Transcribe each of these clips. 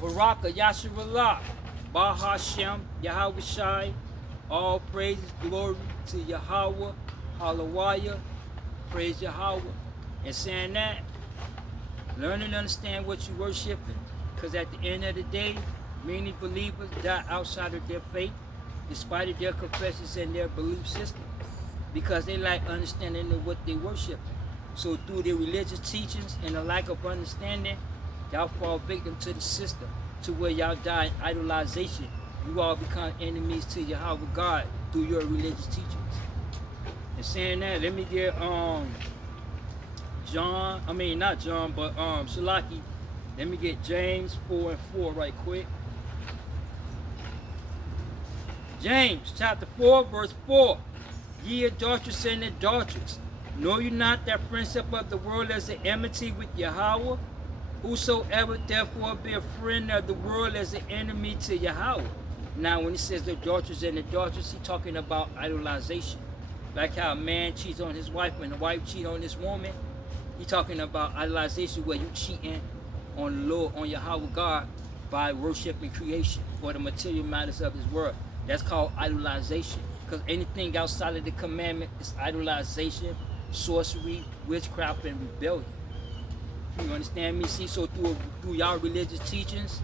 Baraka Yasharallah, Bahashem, Yahweh Shai, all praises, glory to Yahweh, Halawaya, praise Yahweh. And saying that, learn and understand what you worshiping. Because at the end of the day, many believers die outside of their faith, despite of their confessions and their belief system, because they lack understanding of what they worship. So through their religious teachings and the lack of understanding, y'all fall victim to the system, to where y'all die in idolization. You all become enemies to Yahweh God through your religious teachings. And saying that, let me get John, I mean not John, but Shalaki. Let me get James 4 and 4 right quick. James chapter 4, verse 4. Ye adulterous and adulterous, know you not that friendship of the world is an enmity with Yahweh? Whosoever therefore be a friend of the world is an enemy to Yahweh. Now when he says the adulterers and adulteress, he's talking about idolization. Like how a man cheats on his wife and the wife cheats on this woman. He's talking about idolization, where you cheating on the Lord, on Yahweh God, by worshiping creation or the material matters of his world. That's called idolization. Because anything outside of the commandment is idolization, sorcery, witchcraft, and rebellion. You understand me? See, so through y'all religious teachings,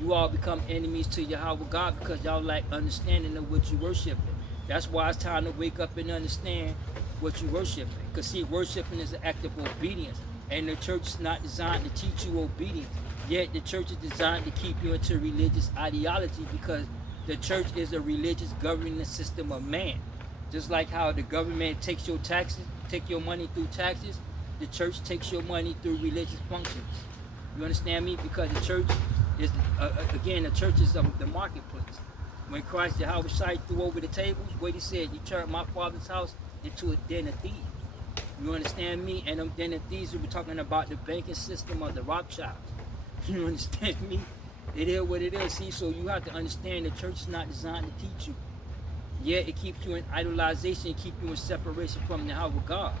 you all become enemies to Yahweh God because y'all lack understanding of what you worshiping. That's why it's time to wake up and understand what you worshiping. Because see, worshiping is an act of obedience. And the church is not designed to teach you obedience. Yet the church is designed to keep you into religious ideology, because the church is a religious governing system of man. Just like how the government takes your taxes, take your money through taxes, the church takes your money through religious functions. You understand me? Because the church is, again, the church is the marketplace. When Christ, Yahweh Shai, threw over the tables, what he said, you turned my father's house into a den of thieves. You understand me? And them den of thieves, we were talking about the banking system of the Rothschilds. You understand me? It is what it is. See, so you have to understand the church is not designed to teach you. Yeah, it keeps you in idolization, keep you in separation from the Yahweh God.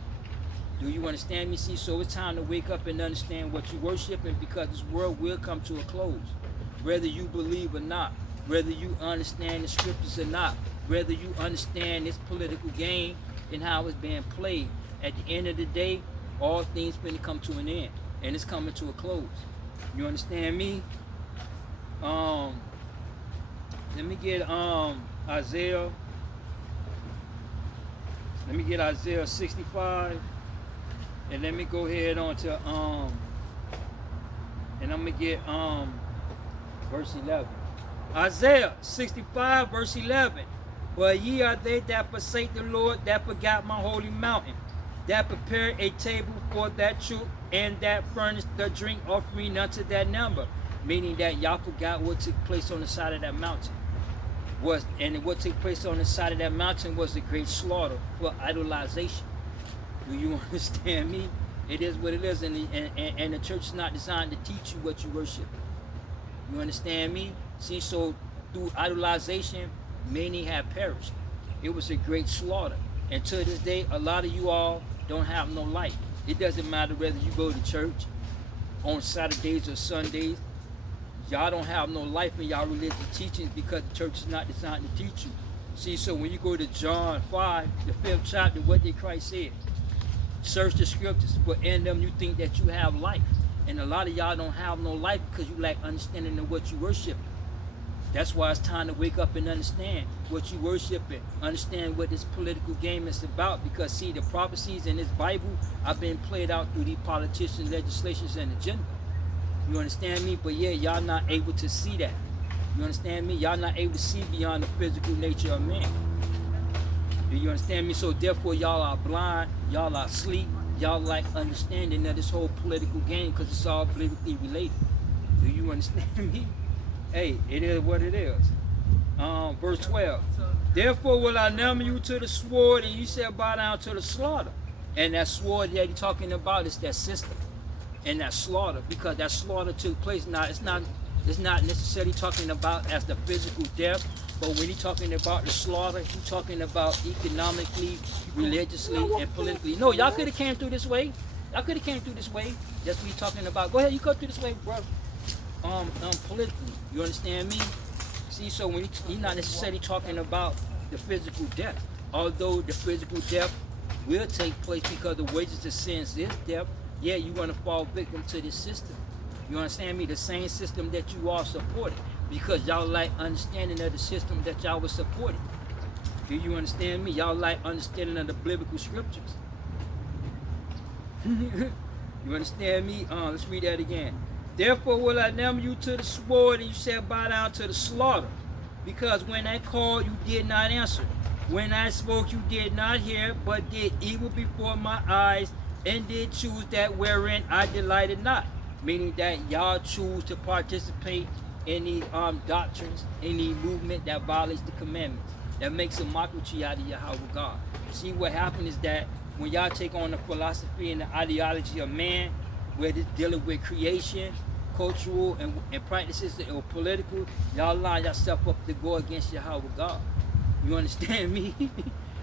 Do you understand me? See, so it's time to wake up and understand what you worshiping, because this world will come to a close. Whether you believe or not, whether you understand the scriptures or not, whether you understand this political game and how it's being played, at the end of the day, all things going to come to an end, and it's coming to a close. You understand me? Let me get Isaiah. Let me get Isaiah 65, and let me go ahead on to and I'm gonna get verse 11. Isaiah 65, verse 11. But ye are they that forsake the Lord, that forgot my holy mountain, that prepared a table for that truth, and that furnished the drink offering unto that number. Meaning that y'all forgot what took place on the side of that mountain. And what took place on the side of that mountain was a great slaughter for idolization. Do you understand me? It is what it is, and the church is not designed to teach you what you worship. You understand me? See, so through idolization, many have perished. It was a great slaughter. And to this day, a lot of you all don't have no life. It doesn't matter whether you go to church on Saturdays or Sundays. Y'all don't have no life in y'all religious teachings, because the church is not designed to teach you. See, so when you go to John 5, the 5th chapter, what did Christ say? Search the scriptures, for in them you think that you have life. And a lot of y'all don't have no life because you lack understanding of what you worship. That's why it's time to wake up and understand what you worshiping. Understand what this political game is about. Because see, the prophecies in this Bible have been played out through these politicians, legislations, and agenda. You understand me? But yeah, y'all not able to see that. You understand me? Y'all not able to see beyond the physical nature of man. Do you understand me? So therefore, y'all are blind, y'all are asleep, y'all lack understanding of this whole political game, because it's all politically related. Do you understand me? Hey, it is what it is. Verse 12. Therefore will I number you to the sword, and you shall bow down to the slaughter. And that sword that he's talking about is that system and that slaughter, because that slaughter took place. Now it's not necessarily talking about as the physical death, but when he's talking about the slaughter, he's talking about economically, religiously, and politically. No, y'all could have came through this way. Y'all could have came through this way. That's what he's talking about. Go ahead, you come through this way, bro. politically. You understand me? See, so when you're not necessarily talking about the physical death, although the physical death will take place because the wages of sins is death. Yeah, you're gonna fall victim to this system. You understand me? The same system that you all supported, because y'all like understanding of the system that y'all was supporting. Do you understand me? Y'all like understanding of the biblical scriptures. You understand me? Let's read that again. Therefore will I nail you to the sword, and you shall bow down to the slaughter. Because when I called, you did not answer. When I spoke, you did not hear, but did evil before my eyes, and did choose that wherein I delighted not. Meaning that y'all choose to participate in these doctrines, in the movement that violates the commandments, that makes a mockery out of Yahweh God. See, what happened is that when y'all take on the philosophy and the ideology of man, where it's dealing with creation, cultural, and practices or political, y'all line yourself up to go against Yahweh God. You understand me?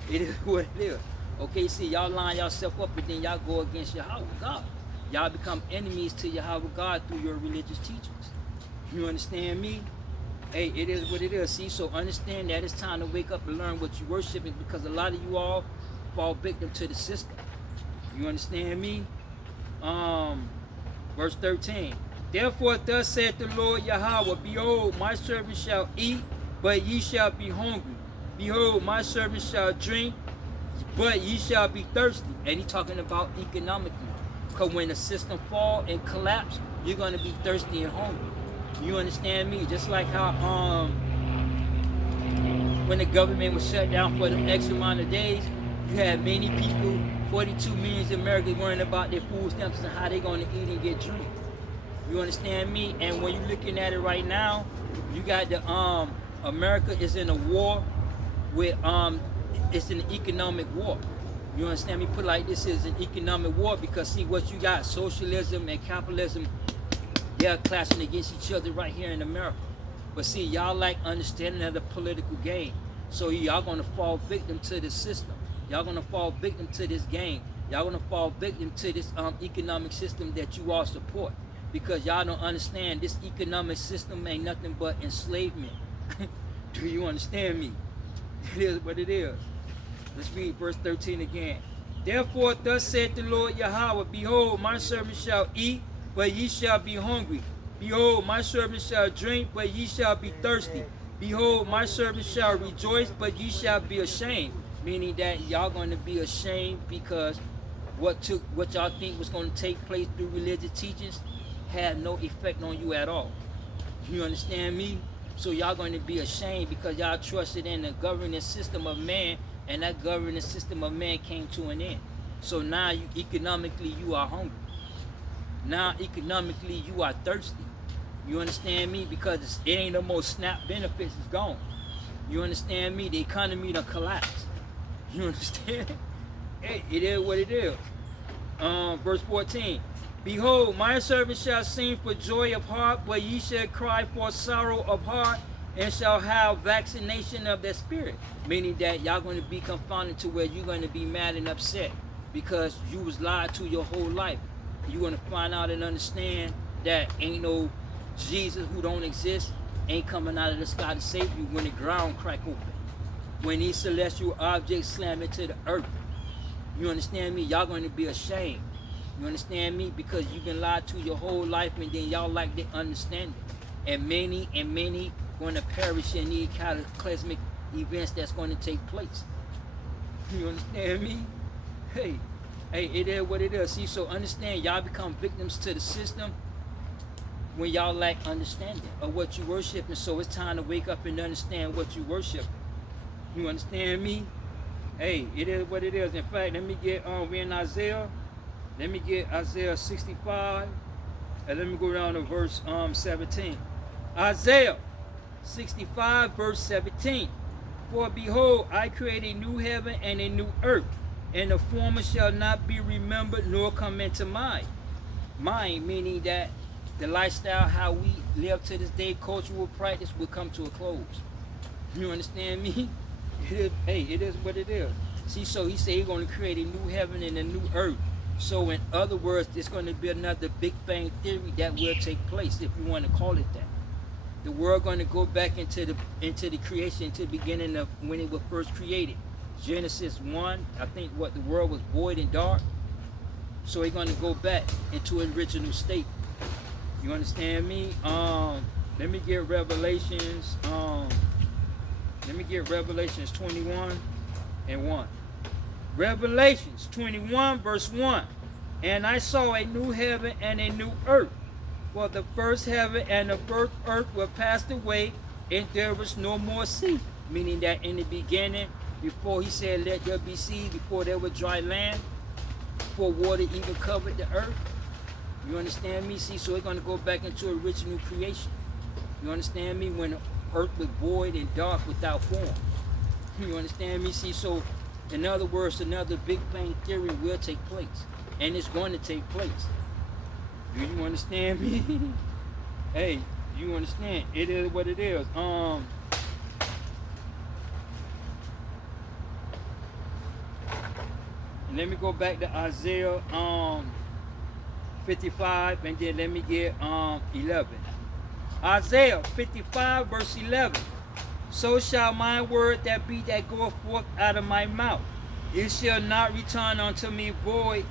It is what it is. Okay, see, y'all line yourself up and then y'all go against Yahweh God. Y'all become enemies to Yahweh God through your religious teachings. You understand me? Hey, it is what it is. See, so understand that it's time to wake up and learn what you worshiping, because a lot of you all fall victim to the system. You understand me? Verse 13. Therefore thus saith the Lord Yahweh, behold, my servant shall eat, but ye shall be hungry. Behold, my servant shall drink, but ye shall be thirsty. And he talking about economically. Because when the system fall and collapse, you're going to be thirsty and hungry. You understand me? Just like how when the government was shut down for the X amount of days, you had many people, 42 million Americans, worrying about their food stamps and how they're going to eat and get drink. You understand me? And when you're looking at it right now, you got the America is in a war with it's an economic war. You understand me? Put it like this, is an economic war, because see what you got, socialism and capitalism, they're clashing against each other right here in America. But see, y'all like understanding of the political game. So y'all gonna fall victim to this system. Y'all gonna fall victim to this game. Y'all gonna fall victim to this economic system that you all support. Because y'all don't understand this economic system ain't nothing but enslavement. Do you understand me? It is what it is. Let's read verse 13 again. Therefore thus saith the Lord Yahweh, behold, my servant shall eat, but ye shall be hungry. Behold, my servant shall drink, but ye shall be thirsty. Behold, my servant shall rejoice, but ye shall be ashamed. Meaning that y'all going to be ashamed because what y'all think was going to take place through religious teachings had no effect on you at all. You understand me? So y'all going to be ashamed because y'all trusted in the governing system of man, and that governing system of man came to an end. So now you economically you are hungry. Now economically you are thirsty. You understand me? Because it ain't no more SNAP benefits, it's gone. You understand me? The economy done collapsed. You understand? Hey, it is what it is. Verse 14. Behold, my servant shall sing for joy of heart, but ye shall cry for sorrow of heart, and shall have vaccination of their spirit. Meaning that y'all going to be confounded to where you're going to be mad and upset because you was lied to your whole life. You're going to find out and understand that ain't no Jesus who don't exist, ain't coming out of the sky to save you when the ground crack open. When these celestial objects slam into the earth. You understand me? Y'all going to be ashamed. You understand me? Because you've been lied to your whole life, and then y'all like to understand it. And many going to perish in these cataclysmic events that's going to take place. You understand me? Hey, it is what it is. See, so understand, y'all become victims to the system when y'all lack understanding of what you worship. And so it's time to wake up and understand what you worship. You understand me? Hey, it is what it is. In fact, let me get we're in Isaiah. Let me get Isaiah 65, and let me go down to verse 17. Isaiah 65, verse 17. For behold, I create a new heaven and a new earth, and the former shall not be remembered nor come into mind. Mind, meaning that the lifestyle, how we live to this day, cultural practice will come to a close. You understand me? It is, hey, it is what it is. See, so he said he's going to create a new heaven and a new earth. So in other words, there's going to be another Big Bang theory that will take place, if you want to call it that. The world going to go back into the creation, into the beginning of when it was first created. Genesis 1, I think what the world was void and dark. So it's going to go back into its original state. You understand me? Let me get Revelations. Let me get Revelations 21 and 1. Revelations 21 verse 1. And I saw a new heaven and a new earth. For the first heaven and the first earth were passed away, and there was no more sea. Meaning that in the beginning, before he said, let there be sea, before there was dry land, before water even covered the earth. You understand me? See, so it's going to go back into original creation. You understand me? When the earth was void and dark without form. You understand me? See, so in other words, another Big Bang theory will take place. And it's going to take place. Do you understand me? Hey, you understand? It is what it is. And let me go back to Isaiah 55, and then let me get 11. Isaiah 55 verse 11. So shall my word that be that goeth forth out of my mouth. It shall not return unto me void,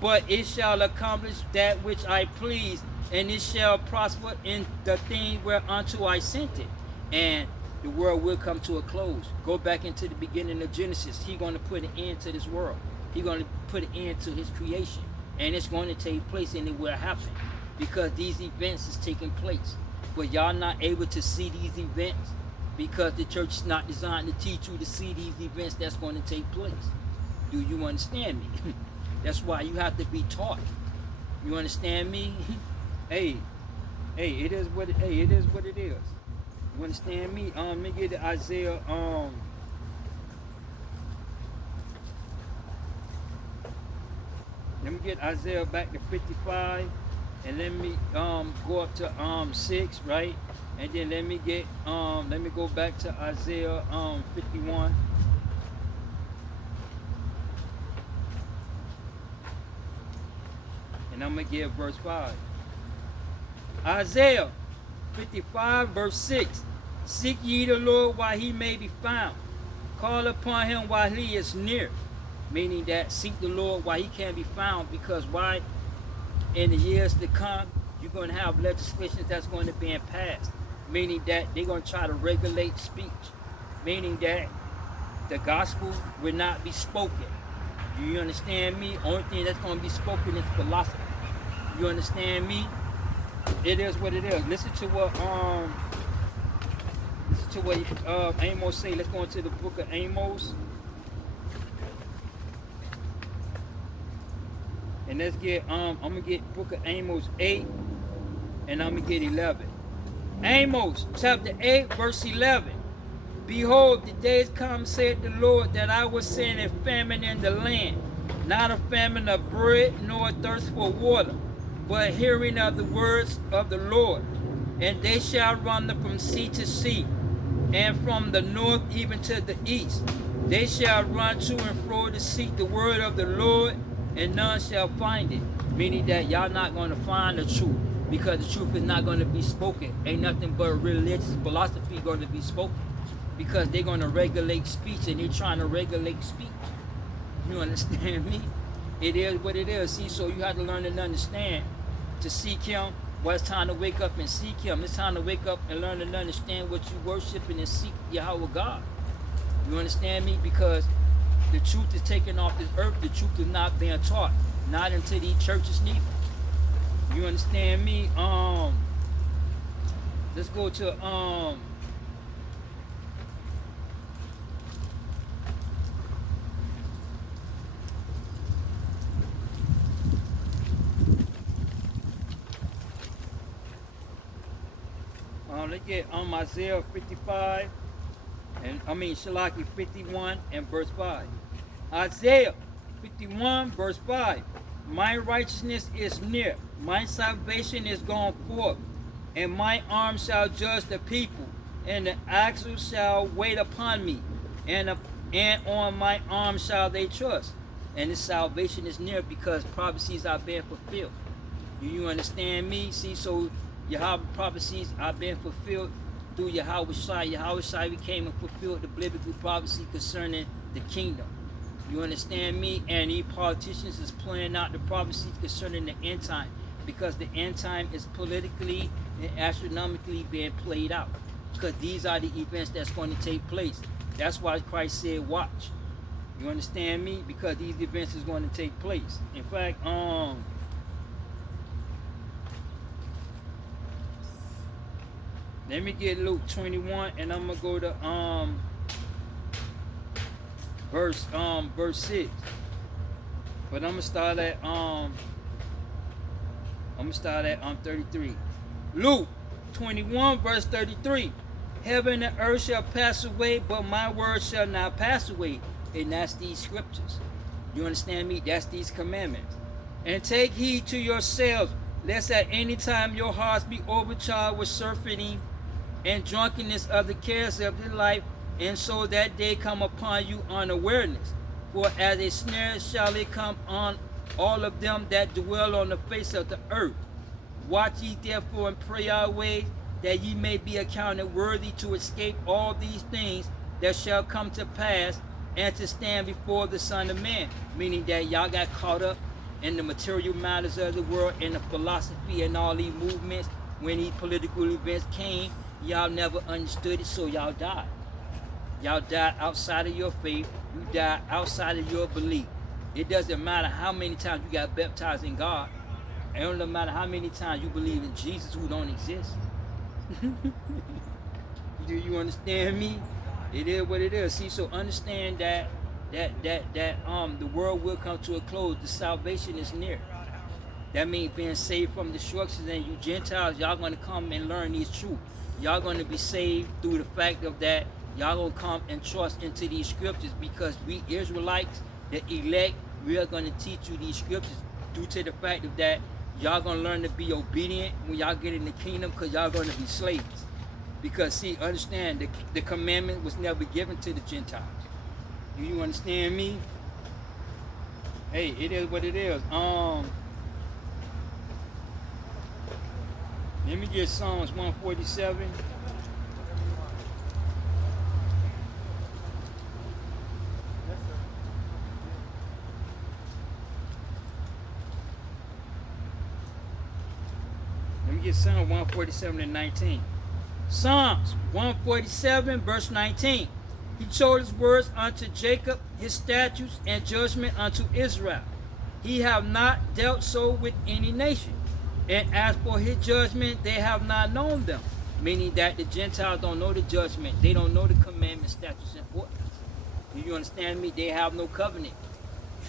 but it shall accomplish that which I please, and it shall prosper in the thing whereunto I sent it. And the world will come to a close. Go back into the beginning of Genesis. He's going to put an end to this world. He's going to put an end to his creation. And it's going to take place, and it will happen. Because these events is taking place. But y'all not able to see these events because the church is not designed to teach you to see these events that's going to take place. Do you understand me? That's why you have to be taught. You understand me? Hey, it is what it is. You understand me? Let me get to Isaiah let me get Isaiah back to 55, and let me go up to 6, right? And then let me go back to Isaiah 51. And I'm going to give verse 5. Isaiah 55 verse 6. Seek ye the Lord while he may be found. Call upon him while he is near. Meaning that seek the Lord while he can be found. Because why? In the years to come, you're going to have legislation that's going to be passed. Meaning that they're going to try to regulate speech. Meaning that the gospel will not be spoken. Do you understand me? Only thing that's going to be spoken is philosophy. You understand me? It is what it is. Listen to what Amos say. Let's go into the book of Amos. And let's get I'm gonna get book of Amos 8, and I'm gonna get 11. Amos chapter 8 verse 11. Behold, the days come, said the Lord, that I will send a famine in the land, not a famine of bread, nor a thirst for water, but hearing of the words of the Lord. And they shall run from sea to sea, and from the north even to the east. They shall run to and fro to seek the word of the Lord, and none shall find it. Meaning that y'all not going to find the truth, because the truth is not going to be spoken. Ain't nothing but religious philosophy going to be spoken. Because they're going to regulate speech, and they're trying to regulate speech. You understand me? It is what it is. See, so you have to learn and understand to seek him. Well, it's time to wake up and seek him. It's time to wake up and learn and understand what you worshiping and seek Yahweh God. You understand me? Because the truth is taken off this earth. The truth is not being taught. Not into these churches neither. You understand me? Let's go to let's get Isaiah 55, and Shalaki 51 and verse 5. Isaiah 51 verse 5. My righteousness is near, my salvation is gone forth, and my arm shall judge the people, and the axle shall wait upon me, and on my arm shall they trust. And this salvation is near because prophecies are being fulfilled. Do you understand me? See, so Yahweh prophecies are being fulfilled through Yahweh Shai. Yahweh Shai became and fulfilled the biblical prophecy concerning the kingdom. You understand me? And these politicians is playing out the prophecies concerning the end time because the end time is politically and astronomically being played out. Because these are the events that's going to take place. That's why Christ said, watch. You understand me? Because these events is going to take place. In fact, let me get Luke 21 and I'm gonna go to verse 6. But I'm gonna start at 33. Luke 21 verse 33. Heaven and earth shall pass away, but my word shall not pass away. And that's these scriptures. You understand me? That's these commandments. And take heed to yourselves, lest at any time your hearts be overcharged with surfeiting and drunkenness of the cares of this life, and so that day come upon you unawareness. For as a snare shall it come on all of them that dwell on the face of the earth. Watch ye therefore and pray our ways, that ye may be accounted worthy to escape all these things that shall come to pass, and to stand before the Son of Man. Meaning that y'all got caught up in the material matters of the world, in the philosophy and all these movements. When these political events came, y'all never understood it, so y'all died. Y'all died outside of your faith. You died outside of your belief. It doesn't matter how many times you got baptized in God. It don't matter how many times you believe in Jesus who don't exist. Do you understand me? It is what it is. See, so understand that the world will come to a close. The salvation is near. That means being saved from destruction. And you Gentiles, y'all gonna come and learn these truths. Y'all gonna be saved through the fact of that y'all gonna come and trust into these scriptures, because we Israelites, the elect, we are gonna teach you these scriptures due to the fact of that y'all gonna learn to be obedient when y'all get in the kingdom, because y'all gonna be slaves. Because see, understand, the commandment was never given to the Gentiles. Do you understand me? Hey, it is what it is. Let me get Psalms 147. Let me get Psalms 147 and 19. Psalms 147 verse 19. He chose his words unto Jacob, his statutes and judgment unto Israel. He have not dealt so with any nation. And as for his judgment, they have not known them. Meaning that the Gentiles don't know the judgment. They don't know the commandments, statutes, and ordinances. Do you understand me? They have no covenant.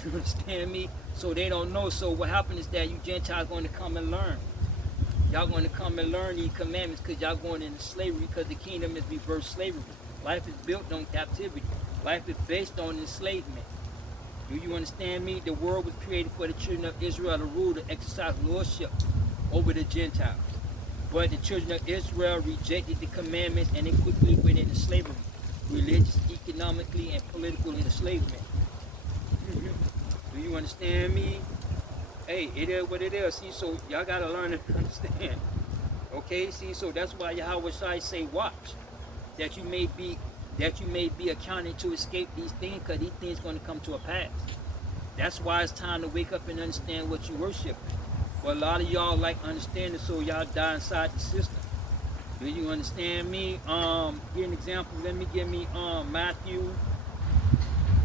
You understand me? So they don't know. So what happens is that you Gentiles going to come and learn. Y'all going to come and learn these commandments, because y'all going into slavery, because the kingdom is reverse slavery. Life is built on captivity. Life is based on enslavement. Do you understand me? The world was created for the children of Israel to rule, to exercise lordship over the Gentiles. But the children of Israel rejected the commandments, and they quickly went into slavery. Religious, economically, and political enslavement. Do you understand me? Hey, it is what it is. See, so y'all gotta learn to understand. Okay, see, so that's why Yahweh Shai say, watch, that you may be accounted to escape these things, because these things gonna come to a pass. That's why it's time to wake up and understand what you worship. But a lot of y'all like understanding, so y'all die inside the system. Do you understand me? Give an example. Let me give me Matthew,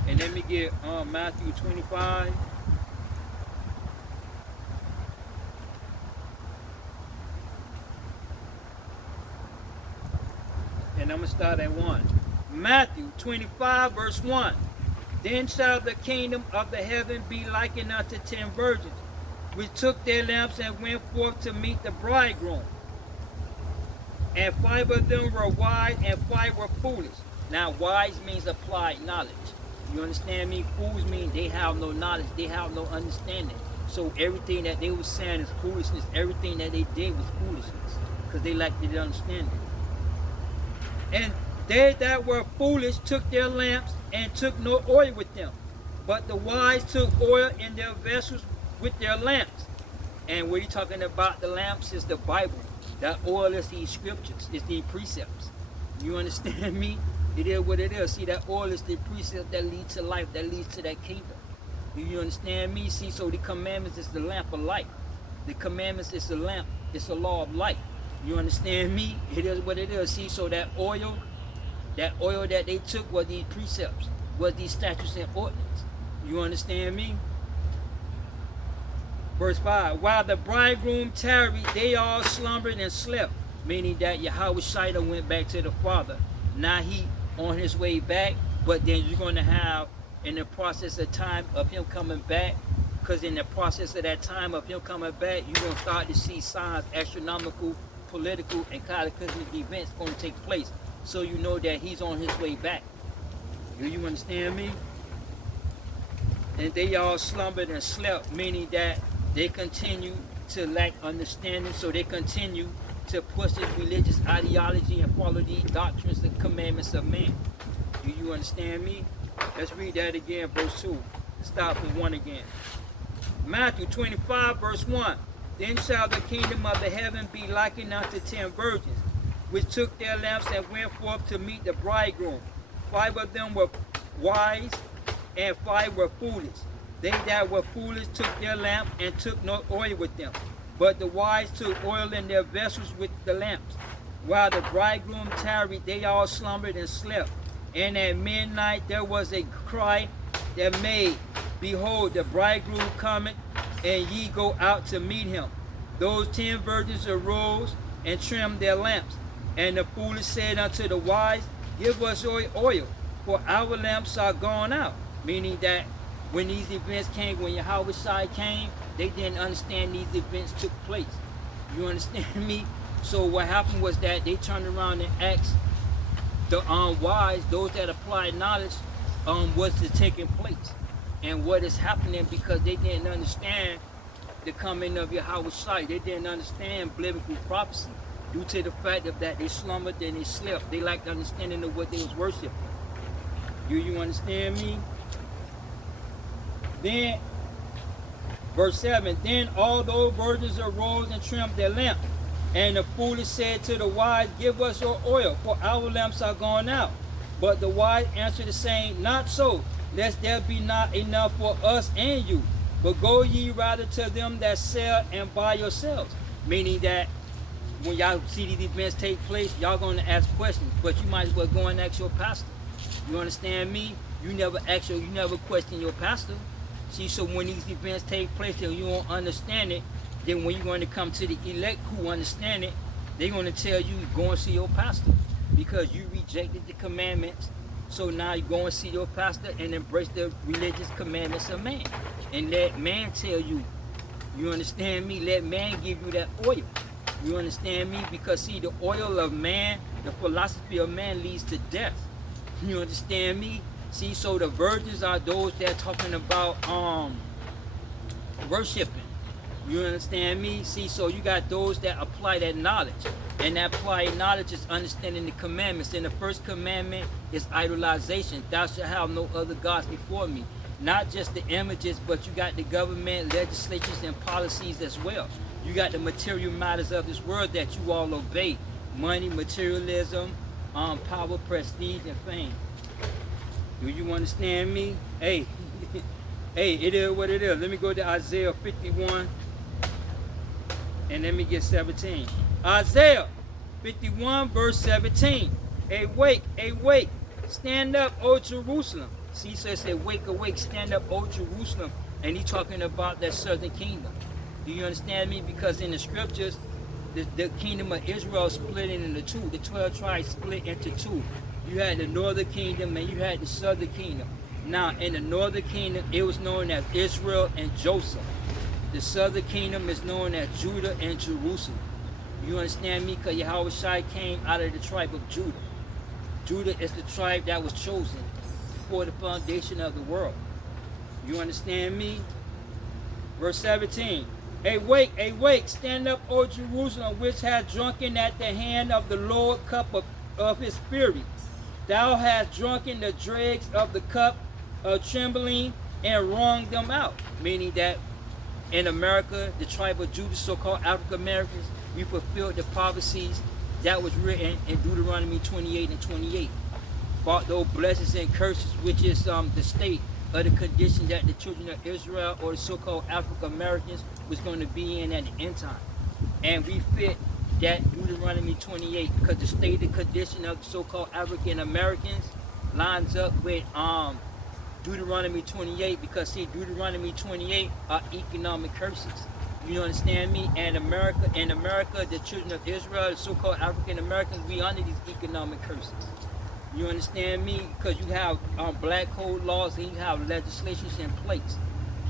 and let me get Matthew 25. And I'm going to start at 1. Matthew 25 verse 1. Then shall the kingdom of the heaven be likened unto 10 virgins, which took their lamps and went forth to meet the bridegroom. And 5 of them were wise, and 5 were foolish. Now, wise means applied knowledge. You understand me? Fools mean they have no knowledge, they have no understanding. So everything that they were saying is foolishness. Everything that they did was foolishness, because they lacked the understanding. And they that were foolish took their lamps and took no oil with them. But the wise took oil in their vessels with their lamps. And what he talking about, the lamps, is the Bible. That oil is these scriptures, is these precepts. You understand me? It is what it is. See, that oil is the precept that leads to life, that leads to that kingdom. Do you understand me? See, so the commandments is the lamp of life. The commandments is the lamp. It's the law of life. You understand me? It is what it is. See, so that oil that they took were these precepts, were these statutes and ordinances. You understand me? Verse 5, while the bridegroom tarried, they all slumbered and slept, meaning that Yahweh Shai went back to the Father. Now he on his way back, but then you're going to have, in the process of time of him coming back, because in the process of that time of him coming back, you're going to start to see signs, astronomical, political, and cataclysmic events going to take place. So you know that he's on his way back. Do you understand me? And they all slumbered and slept, meaning that they continue to lack understanding, so they continue to push this religious ideology and follow these doctrines and commandments of man. Do you understand me? Let's read that again, verse 2. Let's start from 1 again. Matthew 25, verse 1. Then shall the kingdom of the heaven be likened unto 10 virgins, which took their lamps and went forth to meet the bridegroom. 5 of them were wise, and 5 were foolish. They that were foolish took their lamp and took no oil with them. But the wise took oil in their vessels with the lamps. While the bridegroom tarried, they all slumbered and slept. And at midnight there was a cry that made, Behold, the bridegroom cometh, and ye go out to meet him. Those 10 virgins arose and trimmed their lamps. And the foolish said unto the wise, Give us oil, for our lamps are gone out. Meaning that when these events came, when Yahweh Shai came, they didn't understand these events took place. You understand me? So what happened was that they turned around and asked the wise, those that applied knowledge, what's taking place and what is happening, because they didn't understand the coming of Yahweh Shai. They didn't understand biblical prophecy due to the fact of that they slumbered and they slept. They lacked understanding of what they was worshiping. Do you understand me? Then, verse 7, then all those virgins arose and trimmed their lamps. And the foolish said to the wise, Give us your oil, for our lamps are gone out. But the wise answered, saying, Not so, lest there be not enough for us and you. But go ye rather to them that sell and buy yourselves. Meaning that when y'all see these events take place, y'all going to ask questions. But you might as well go and ask your pastor. You understand me? You never question your pastor. See, so when these events take place and you don't understand it, then when you're going to come to the elect who understand it, they're going to tell you, go and see your pastor, because you rejected the commandments. So now you go and see your pastor and embrace the religious commandments of man. And let man tell you, you understand me? Let man give you that oil. You understand me? Because see, the oil of man, the philosophy of man leads to death. You understand me? See, so the virgins are those that are talking about worshiping. You understand me? See, so you got those that apply that knowledge. And that applied knowledge is understanding the commandments. And the first commandment is idolization. Thou shalt have no other gods before me. Not just the images, but you got the government, legislatures, and policies as well. You got the material matters of this world that you all obey. Money, materialism, power, prestige, and fame. Do you understand me? Hey, hey, it is what it is. Let me go to Isaiah 51 and let me get 17. Isaiah 51 verse 17. Awake, awake, stand up, O Jerusalem. See, so it said, wake, awake, stand up, O Jerusalem. And he's talking about that southern kingdom. Do you understand me? Because in the scriptures, the kingdom of Israel split into two. The 12 tribes split into two. You had the northern kingdom and you had the southern kingdom. Now, in the northern kingdom, it was known as Israel and Joseph. The southern kingdom is known as Judah and Jerusalem. You understand me? Because Yahweh Shai came out of the tribe of Judah. Judah is the tribe that was chosen before the foundation of the world. You understand me? Verse 17. Awake, awake, stand up, O Jerusalem, which hath drunken at the hand of the Lord cup of his fury. Thou hast drunken the dregs of the cup of trembling and wronged them out. Meaning that in America, the tribe of Judah, so-called African Americans, we fulfilled the prophecies that was written in Deuteronomy 28 and 28. Brought those blessings and curses, which is the state of the condition that the children of Israel or the so-called African Americans was going to be in at the end time. And we fit that Deuteronomy 28 because the state of condition of the so-called African Americans lines up with Deuteronomy 28, because see, Deuteronomy 28 are economic curses. You understand me? And in America, the children of Israel, the so-called African Americans, we under these economic curses. You understand me? Because you have black code laws and you have legislations in place.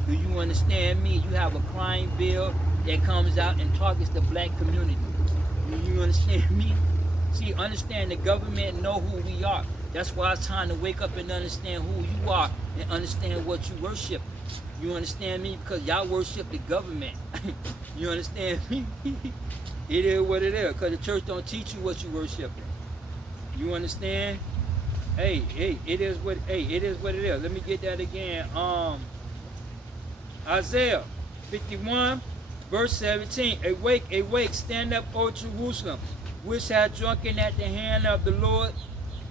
Do you understand me? You have a crime bill that comes out and targets the black community. Do you understand me? See, understand the government know who we are. That's why it's time to wake up and understand who you are and understand what you worship. You understand me? Because y'all worship the government. You understand me? It is what it is. Because the church don't teach you what you worship. You understand? Hey, it is what it is. Let me get that again. Isaiah 51, verse 17. Awake, awake, stand up, O Jerusalem, which had drunken at the hand of the Lord,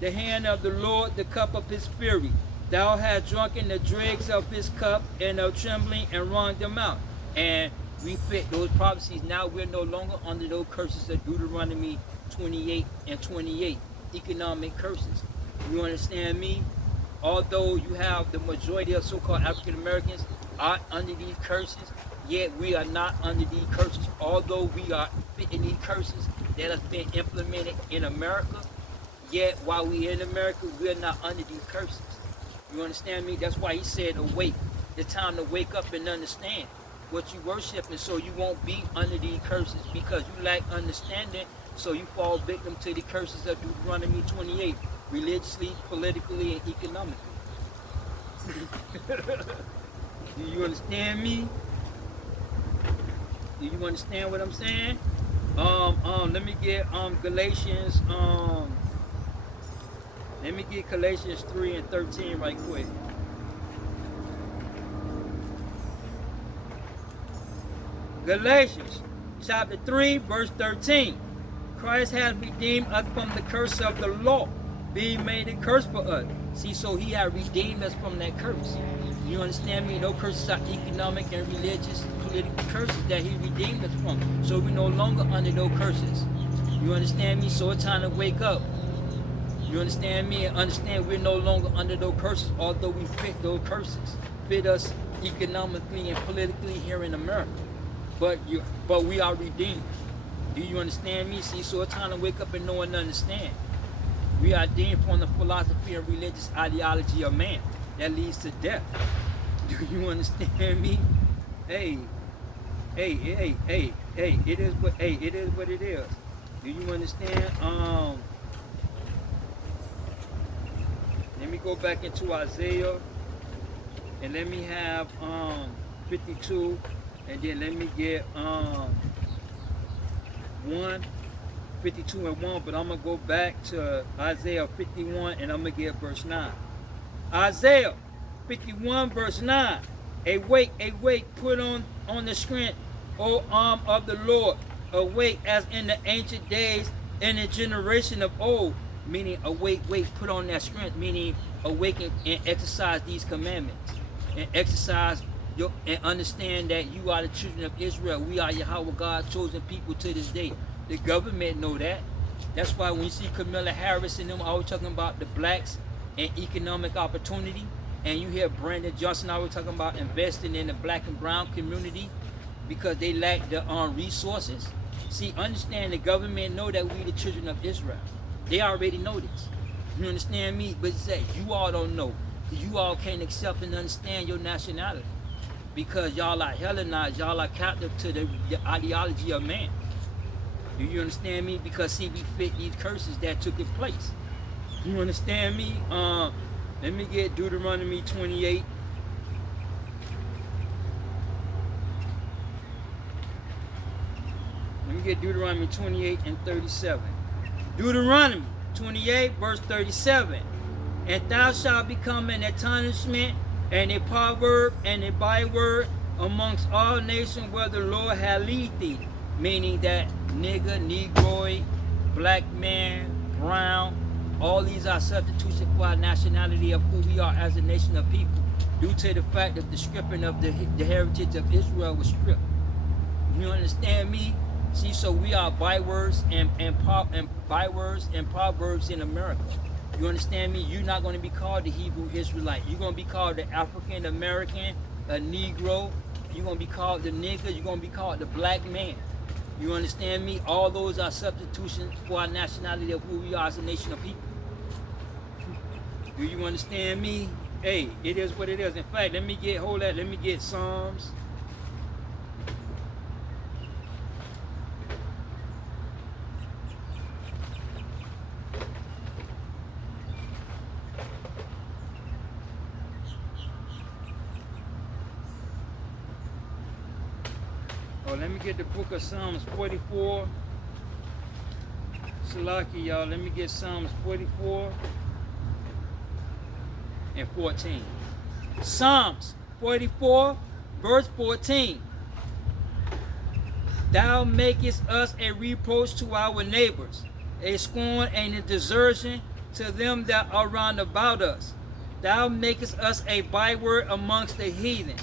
the cup of his fury. Thou hast drunken the dregs of his cup, and of trembling, and wrung them out. And we fit those prophecies. Now we're no longer under those curses of Deuteronomy 28 and 28, economic curses. You understand me? Although you have the majority of so-called African Americans are under these curses, yet we are not under these curses. Although we are fitting these curses that have been implemented in America, yet while we in America, we are not under these curses. You understand me? That's why he said awake. It's time to wake up and understand what you worship, and so you won't be under these curses because you lack understanding, so you fall victim to the curses of Deuteronomy 28, religiously, politically, and economically. Do you understand me? Do you understand what I'm saying? Let me get Galatians, let me get Galatians 3 and 13 right quick. Galatians chapter 3, verse 13. Christ has redeemed us from the curse of the law, being made a curse for us. See, so he has redeemed us from that curse. You understand me? Those curses are economic and religious, political curses that he redeemed us from. So we're no longer under those curses. You understand me? So it's time to wake up. You understand me? And understand we're no longer under those curses, although we fit those curses. Fit us economically and politically here in America. But we are redeemed. Do you understand me? See, so it's time to wake up and know and understand. We are redeemed from the philosophy and religious ideology of man that leads to death. Do you understand me? Hey, it is what it is. Do you understand? Let me go back into Isaiah and let me have 52, and then let me get 52 and 1, but I'm going to go back to Isaiah 51 and I'm going to get verse 9. Isaiah 51 verse 9. Awake, awake, put on the strength, O arm of the Lord. Awake as in the ancient days, in the generation of old. Meaning awake, wake, put on that strength. Meaning awaken and exercise these commandments. And exercise and understand that you are the children of Israel. We are Yahweh God's chosen people to this day. The government know that. That's why when you see Kamala Harris and them always talking about the blacks and economic opportunity, and you hear Brandon Johnson always talking about investing in the black and brown community because they lack the resources. See, understand the government know that we the children of Israel. They already know this. You understand me? But say you all don't know. You all can't accept and understand your nationality because y'all are Hellenized. Y'all are captive to the ideology of man. Do you understand me? Because see, we fit these curses that took place. You understand me? Let me get Deuteronomy 28. Let me get Deuteronomy 28 and 37. Deuteronomy 28 verse 37. And thou shalt become an astonishment and a proverb and a byword amongst all nations where the Lord had lead thee, meaning that nigger, negroid, black man, brown, all these are substitutions for our nationality of who we are as a nation of people, due to the fact that the stripping of the heritage of Israel was stripped. You understand me? See, so we are bywords and bywords and proverbs in America. You understand me? You're not going to be called the Hebrew Israelite. You're going to be called the African American, a Negro. You're going to be called the nigger. You're going to be called the black man. You understand me? All those are substitutions for our nationality of who we are as a nation of people. Do you understand me? Hey, it is what it is. In fact, let me get Psalms. Let me get the book of Psalms 44. Salaki, y'all. Let me get Psalms 44 and 14. Psalms 44, verse 14. Thou makest us a reproach to our neighbors, a scorn and a desertion to them that are round about us. Thou makest us a byword amongst the heathen,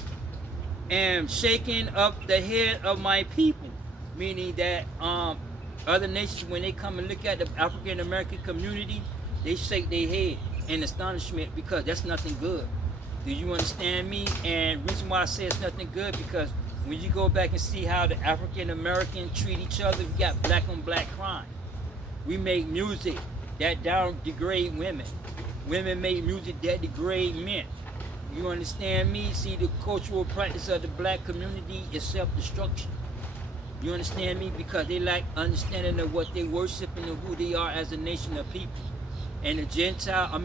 and shaking up the head of my people, meaning that other nations, when they come and look at the African American community, they shake their head in astonishment because that's nothing good. Do you understand me? And reason why I say it's nothing good, because when you go back and see how the African American treat each other, we got black on black crime. We make music that down degrade women. Women make music that degrade men. You understand me? See, the cultural practice of the black community is self-destruction. You understand me? Because they lack understanding of what they worship and of who they are as a nation of people. And the Gentile,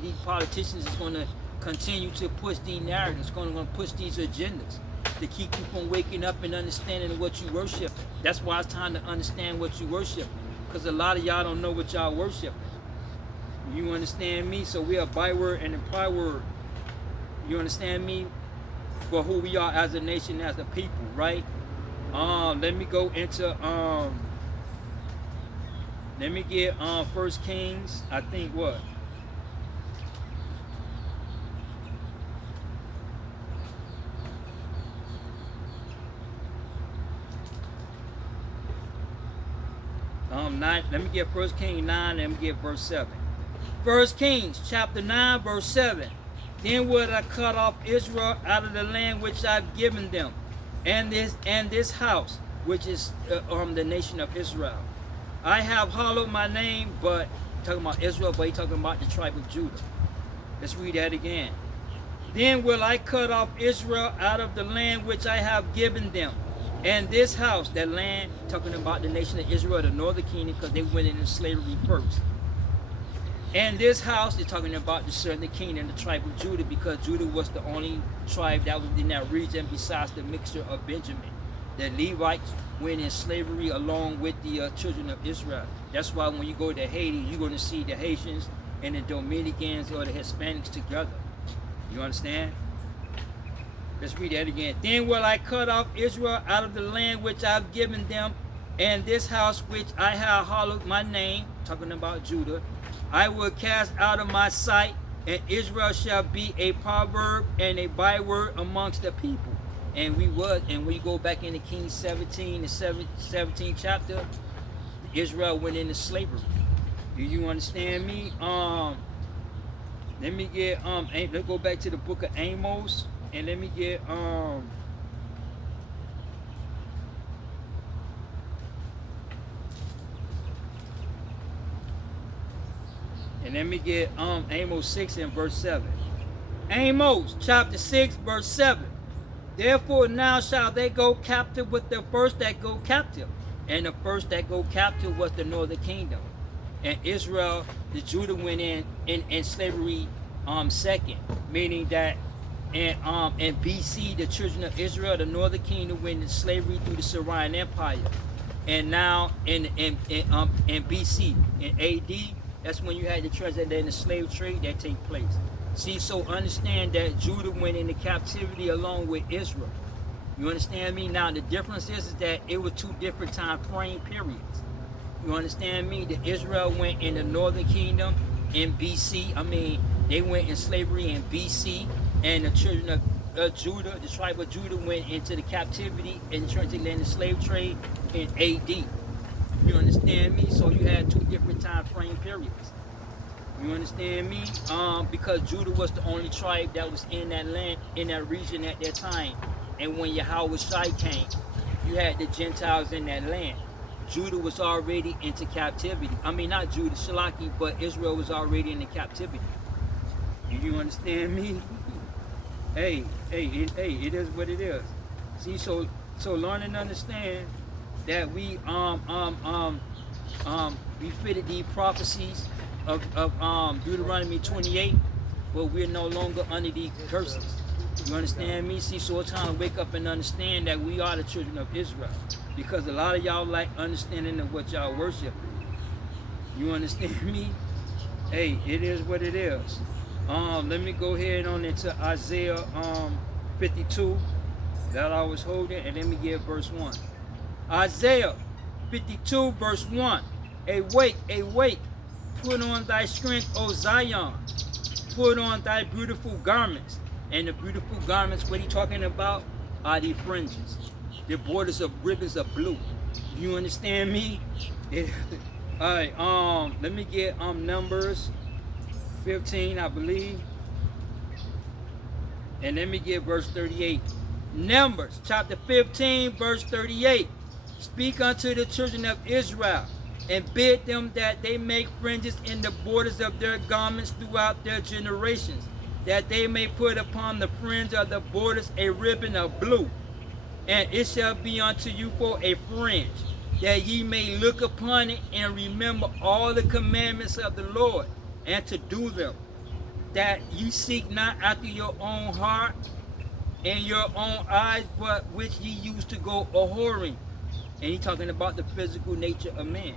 these politicians is going to continue to push these narratives, going to push these agendas to keep you from waking up and understanding what you worship. That's why it's time to understand what you worship, because a lot of y'all don't know what y'all worship. You understand me? So we are byword and a byword. You understand me? For who we are as a nation, as a people, right? Let me go into let me get First Kings, I think what? Let me get First Kings 9, let me get verse 7. First Kings chapter 9, verse 7. Then would I cut off Israel out of the land which I've given them, and this house, which is the nation of Israel. I have hallowed my name, but talking about Israel, but he's talking about the tribe of Judah. Let's read that again. Then will I cut off Israel out of the land which I have given them, and this house, that land, talking about the nation of Israel, the northern kingdom, because they went into slavery first. And this house is talking about the southern kingdom, the tribe of Judah, because Judah was the only tribe that was in that region besides the mixture of Benjamin. The Levites went in slavery along with the children of Israel. That's why when you go to Haiti, you're going to see the Haitians and the Dominicans or the Hispanics together. You understand? Let's read that again. Then will I cut off Israel out of the land which I've given them, and this house which I have hallowed my name, talking about Judah, I will cast out of my sight, and Israel shall be a proverb and a byword amongst the people. And we go back into Kings 17, the 17th chapter, Israel went into slavery. Do you understand me? Let me get let's go back to the book of Amos, and let me get Amos 6 and verse 7. Amos chapter 6 verse 7. Therefore now shall they go captive with the first that go captive. And the first that go captive was the northern kingdom. And Israel, the Judah went in slavery second. Meaning that in BC, the children of Israel, the northern kingdom, went in slavery through the Syrian Empire. And now in BC, in AD, that's when you had the transatlantic slave trade that take place. See, so understand that Judah went into captivity along with Israel. You understand me? Now the difference is that it was two different time frame periods. You understand me? The Israel went in the northern kingdom in BC. I mean, they went in slavery in BC, and the children of Judah, the tribe of Judah, went into the captivity and turned into the slave trade in AD. You understand me? So you had two different time frame periods. You understand me? Because Judah was the only tribe that was in that land, in that region at that time. And when Yahweh Shai came, you had the Gentiles in that land. Judah was already into captivity. I mean, not Judah, Shalaki, but Israel was already in the captivity. You understand me? Hey, it is what it is. See, so learn and understand that we fitted the prophecies of Deuteronomy 28, but we're no longer under the curses. You understand me? See, so it's time to wake up and understand that we are the children of Israel, because a lot of y'all lack understanding of what y'all worship. You understand me? Hey, it is what it is. Let me go ahead on into Isaiah 52 that I was holding, and let me get verse 1. Isaiah 52 verse 1. Awake, awake, put on thy strength, O Zion, put on thy beautiful garments. And the beautiful garments, what he talking about, are the fringes, the borders of ribbons of blue. You understand me? All right, let me get Numbers 15, I believe, and let me get verse 38. Numbers chapter 15 verse 38. Speak unto the children of Israel, and bid them that they make fringes in the borders of their garments throughout their generations, that they may put upon the fringe of the borders a ribbon of blue. And it shall be unto you for a fringe, that ye may look upon it and remember all the commandments of the Lord, and to do them, that ye seek not after your own heart and your own eyes, but which ye used to go a-whoring. And he talking about the physical nature of man.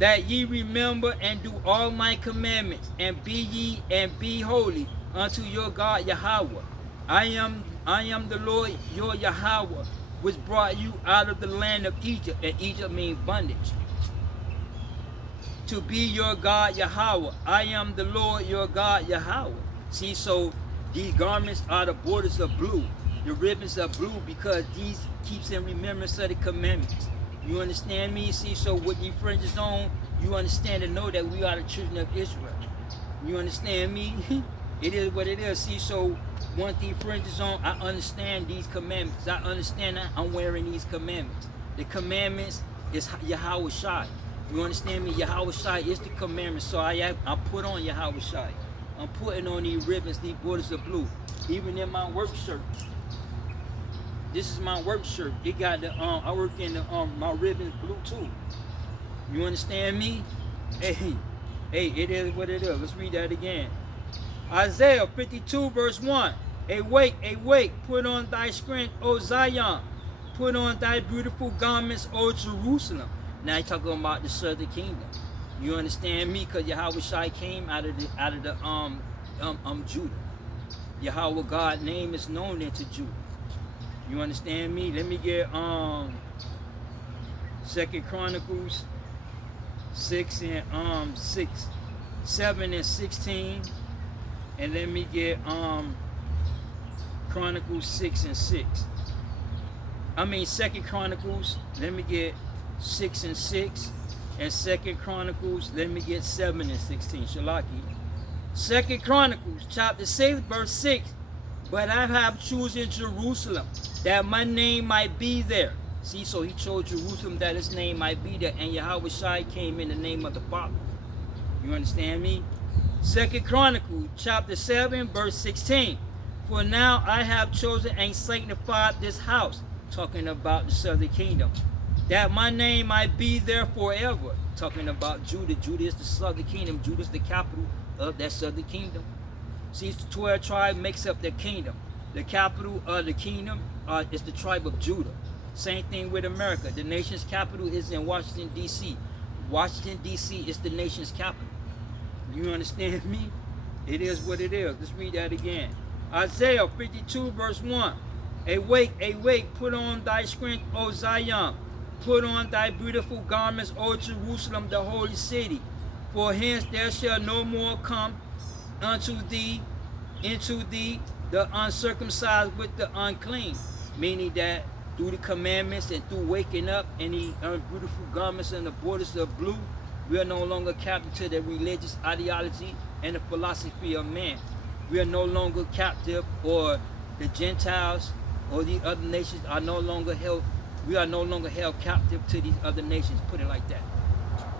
That ye remember and do all my commandments, and be ye and be holy unto your God Yahweh. I am the Lord your Yahweh, which brought you out of the land of Egypt, and Egypt means bondage. To be your God Yahweh. I am the Lord your God Yahweh. See, so these garments are the borders of blue. The ribbons are blue because these keeps in remembrance of the commandments. You understand me? See, so with these fringes on, you understand and know that we are the children of Israel. You understand me? It is what it is. See, so once these fringes on, I understand these commandments. I understand that I'm wearing these commandments. The commandments is Yahweh Shai. You understand me? Yahweh Shai is the commandment. So I put on Yahweh Shai. I'm putting on these ribbons, these borders of blue. Even in my work shirt. This is my work shirt. It got the I work in the my ribbons blue too. You understand me? Hey, it is what it is. Let's read that again. Isaiah 52 verse 1. Awake, awake, put on thy strength, O Zion. Put on thy beautiful garments, O Jerusalem. Now he's talking about the southern kingdom. You understand me? Because Yahweh Shai came out of the Judah. Yahweh God's name is known into Judah. You understand me? Let me get 2 Chronicles 7 and 16. And let me get Chronicles 6 and 6. I mean 2 Chronicles, let me get 6 and 6. And 2 Chronicles, let me get 7 and 16. Shalaki. 2 Chronicles chapter 6 verse 6. But I have chosen Jerusalem, that my name might be there. See, so he chose Jerusalem that his name might be there. And Yahweh Shai came in the name of the Father. You understand me? 2 Chronicles chapter 7 verse 16. For now I have chosen and sanctified this house, talking about the southern kingdom, that my name might be there forever, talking about Judah. Judah is the southern kingdom. Judah is the capital of that southern kingdom. See, the 12 tribes makes up their kingdom. The capital of the kingdom is the tribe of Judah. Same thing with America. The nation's capital is in Washington, D.C. Washington, D.C. is the nation's capital. You understand me? It is what it is. Let's read that again. Isaiah 52 verse 1. Awake, awake, put on thy strength, O Zion. Put on thy beautiful garments, O Jerusalem, the holy city. For hence there shall no more come unto thee, into thee, the uncircumcised with the unclean. Meaning that through the commandments and through waking up in the beautiful garments and the borders of blue, we are no longer captive to the religious ideology and the philosophy of man. We are no longer captive, or the Gentiles or the other nations are no longer held. We are no longer held captive to these other nations. Put it like that.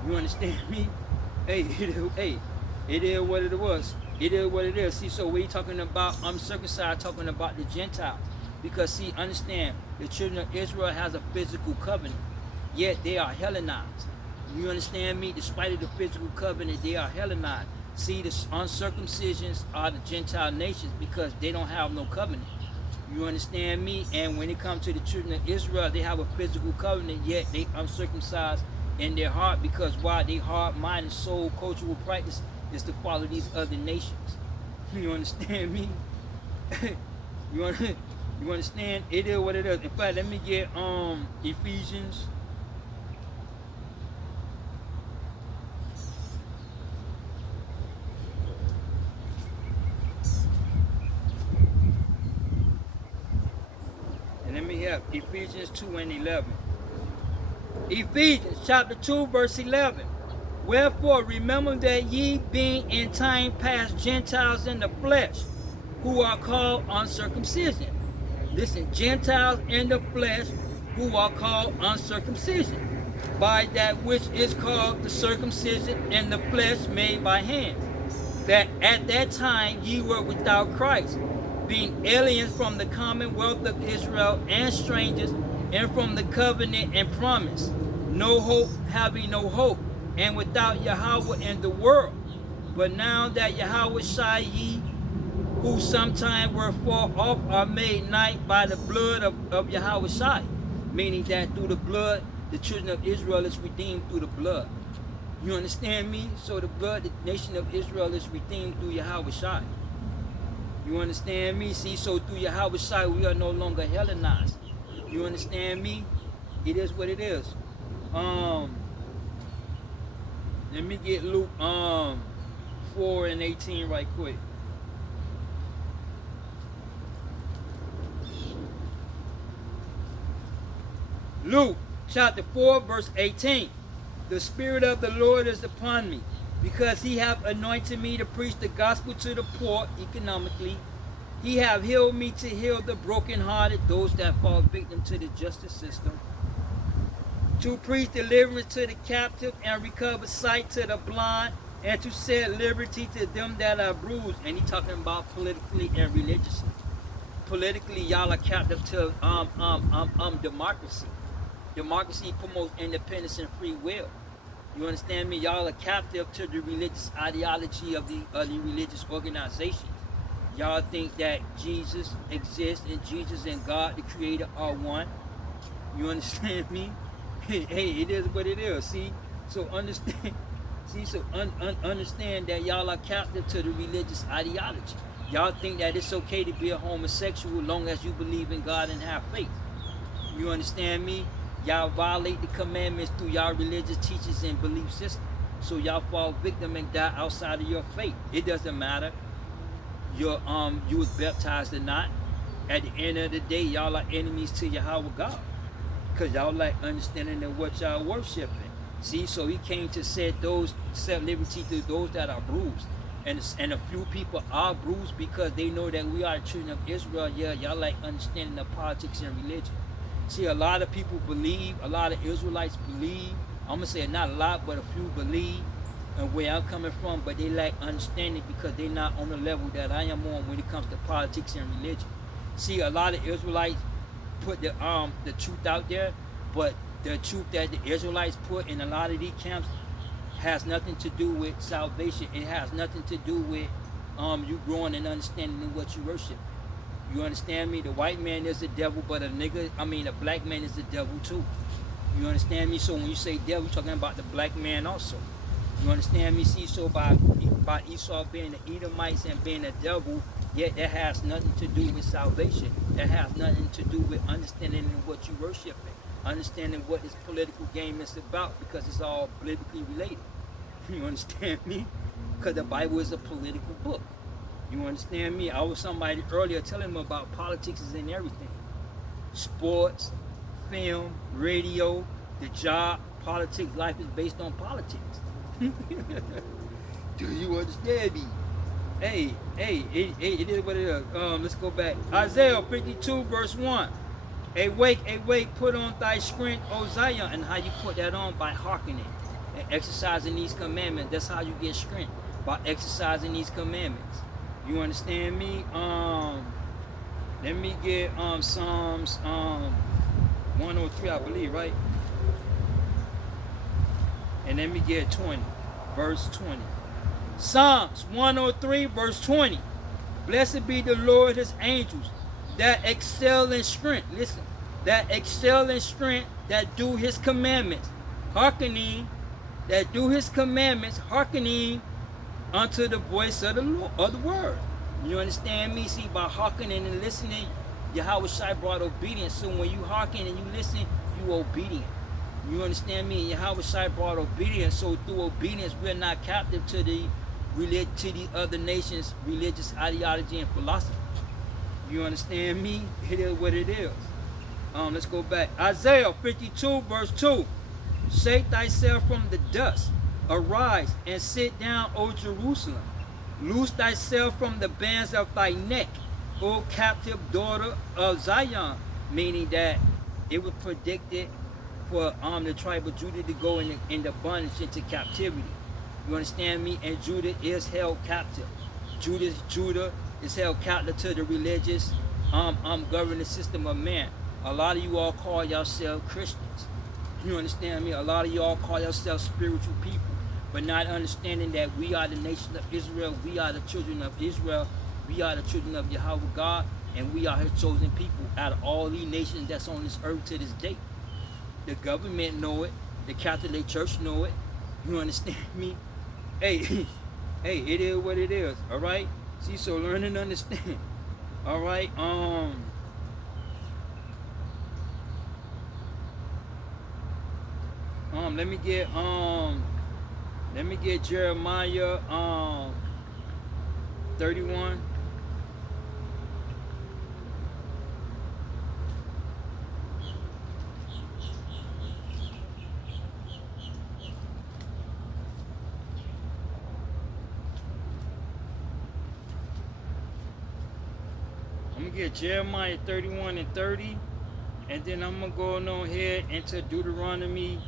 You understand me? Hey, it is what it was. It is what it is. See, so we talking about uncircumcised, talking about the Gentiles. Because see, understand, the children of Israel has a physical covenant, yet they are Hellenized. You understand me? Despite of the physical covenant, they are Hellenized. See, the uncircumcisions are the Gentile nations because they don't have no covenant. You understand me? And when it comes to the children of Israel, they have a physical covenant, yet they uncircumcised in their heart, because why? Their heart, mind, and soul, cultural practice is to follow these other nations. You understand me? you understand? It is what it is. In fact, let me get Ephesians. And let me have Ephesians 2 and 11. Ephesians chapter 2 verse 11. Wherefore remember that ye being in time past Gentiles in the flesh, who are called uncircumcision. Listen, Gentiles in the flesh, who are called uncircumcision, by that which is called the circumcision in the flesh made by hands. That at that time ye were without Christ, being aliens from the commonwealth of Israel and strangers, and from the covenant and promise, no hope, having no hope, and without Yahweh in the world. But now that Yahweh Shai ye, who sometime were far off, are made nigh by the blood of Yahweh Shai. Meaning that through the blood, the children of Israel is redeemed through the blood. You understand me? So the blood, the nation of Israel is redeemed through Yahweh Shai. You understand me? See, so through Yahweh Shai, we are no longer Hellenized. You understand me? It is what it is. Let me get Luke 4 and 18 right quick. Luke chapter 4 verse 18. The Spirit of the Lord is upon me, because he hath anointed me to preach the gospel to the poor economically. He hath healed me to heal the brokenhearted, those that fall victim to the justice system. To preach deliverance to the captive and recover sight to the blind, and to set liberty to them that are bruised. And he talking about politically and religiously. Politically, y'all are captive to democracy. Democracy promotes independence and free will. You understand me? Y'all are captive to the religious ideology of the religious organizations. Y'all think that Jesus exists and Jesus and God, the Creator, are one. You understand me? Hey, it is what it is. See, so understand. See, so understand that y'all are captive to the religious ideology. Y'all think that it's okay to be a homosexual as long as you believe in God and have faith. You understand me? Y'all violate the commandments through y'all religious teachings and belief system. So y'all fall victim and die outside of your faith. It doesn't matter you was baptized or not. At the end of the day, y'all are enemies to Yahweh God, because y'all like understanding of what y'all worshiping. See, so he came to set liberty to those that are bruised. And a few people are bruised because they know that we are children of Israel. Yeah, y'all like understanding the politics and religion. See, a lot of people believe, a lot of Israelites believe, I'm going to say not a lot, but a few believe, and where I'm coming from, but they lack understanding because they're not on the level that I am on when it comes to politics and religion. See, a lot of Israelites put the truth out there, but the truth that the Israelites put in a lot of these camps has nothing to do with salvation. It has nothing to do with you growing and understanding what you worship. You understand me? The white man is the devil, but a black man is the devil too. You understand me? So when you say devil, you're talking about the black man also. You understand me? See, so by about Esau being the Edomites and being the devil, yet that has nothing to do with salvation. That has nothing to do with understanding what you worshiping, understanding what this political game is about, because it's all politically related. You understand me? Because the Bible is a political book. You understand me? I was somebody earlier telling them about politics is in everything. Sports, film, radio, the job, politics, life is based on politics. Do you understand me? Hey, it is what it is. Let's go back. Isaiah 52, verse 1. Awake, put on thy strength, O Zion. And how you put that on? By hearkening and exercising these commandments. That's how you get strength, by exercising these commandments. You understand me? Let me get Psalms 103, I believe, right? And let me get 20, verse 20. Psalms 103, verse 20. Blessed be the Lord, his angels, that excel in strength. Listen, that excel in strength, that do his commandments, hearkening, that do his commandments, hearkening unto the voice of the Lord, of the word. You understand me? See, by hearkening and listening, Yahweh Shai brought obedience. So when you hearken and you listen, you obedient. You understand me? Yahweh Shai brought obedience. So through obedience, we're not captive to the other nations' religious ideology and philosophy. You understand me? It is what it is. Let's go back. Isaiah 52, verse 2. Shake thyself from the dust. Arise and sit down, O Jerusalem. Loose thyself from the bands of thy neck, O captive daughter of Zion. Meaning that it was predicted for the tribe of Judah to go in the bondage into captivity. You understand me? And Judah is held captive. Judah is held captive to the religious governing system of man. A lot of you all call yourselves Christians. You understand me? A lot of y'all call yourselves spiritual people, but not understanding that we are the nation of Israel. We are the children of Israel. We are the children of Yahweh God, and we are his chosen people out of all these nations that's on this earth to this day. The government know it. The Catholic Church know it. You understand me? Hey, hey, it is what it is. All right. See, so learn and understand. All right. Let me get Jeremiah 31. I'm gonna get Jeremiah 31 and 30, and then I'm gonna go on ahead into Deuteronomy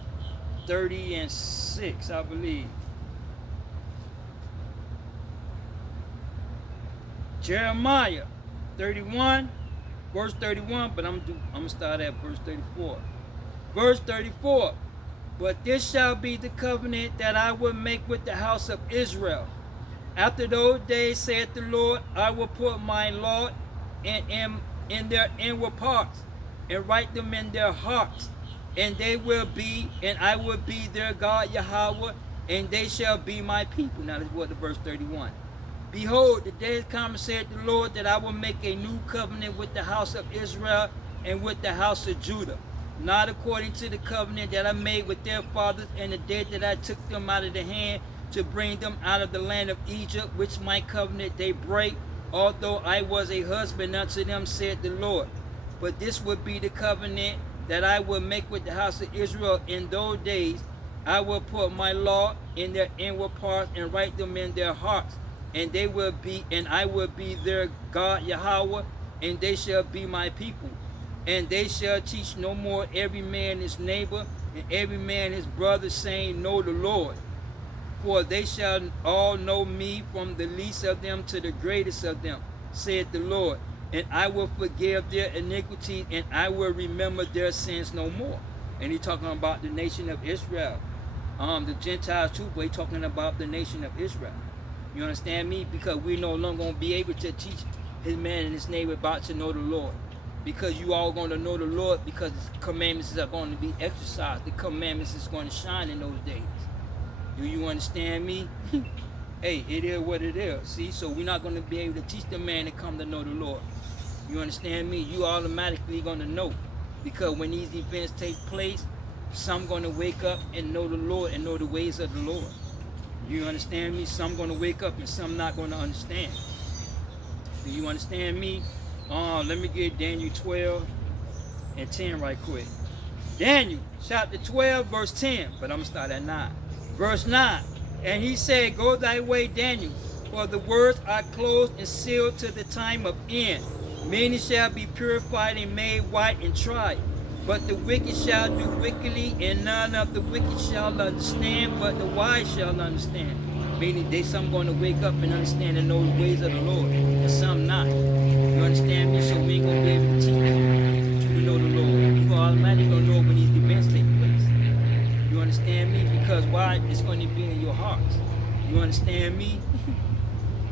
30 and 6, I believe. Jeremiah 31, verse 31, but I'm gonna start at verse 34. Verse 34. But this shall be the covenant that I will make with the house of Israel. After those days, saith the Lord, I will put my law in their inward parts, and write them in their hearts, and they will be, and I will be their God, Yahweh, and they shall be my people. Now this is what the verse 31. Behold, the day is coming, saith the Lord, that I will make a new covenant with the house of Israel and with the house of Judah, not according to the covenant that I made with their fathers in the day that I took them out of the hand to bring them out of the land of Egypt, which my covenant they break, although I was a husband unto them, said the Lord. But this would be the covenant that I will make with the house of Israel in those days. I will put my law in their inward parts and write them in their hearts, and they will be, and I will be their God Yahweh, and they shall be my people. And they shall teach no more every man his neighbor and every man his brother, saying, Know the Lord. For they shall all know me, from the least of them to the greatest of them, saith the Lord. And I will forgive their iniquities, and I will remember their sins no more. And he's talking about the nation of Israel. The Gentiles too, but he's talking about the nation of Israel. You understand me? Because we're no longer going to be able to teach his man and his neighbor about to know the Lord. Because you all going to know the Lord, because the commandments are going to be exercised. The commandments is going to shine in those days. Do you understand me? hey, it is what it is. See, so we're not going to be able to teach the man to come to know the Lord. You understand me? You automatically going to know. Because when these events take place, some going to wake up and know the Lord and know the ways of the Lord. You understand me? Some going to wake up and some not going to understand. Do you understand me? Let me get Daniel 12 and 10 right quick. Daniel chapter 12 verse 10, but I'm going to start at 9. Verse 9, and he said, go thy way, Daniel, for the words are closed and sealed to the time of end. Many shall be purified and made white and tried. But the wicked shall do wickedly, and none of the wicked shall understand, but the wise shall understand. Meaning they some going to wake up and understand and know the ways of the Lord, and some not. You understand me? So we ain't going to be able to teach you to know the Lord. You automatically going to know when these events take place. You understand me? Because why? It's going to be in your hearts. You understand me?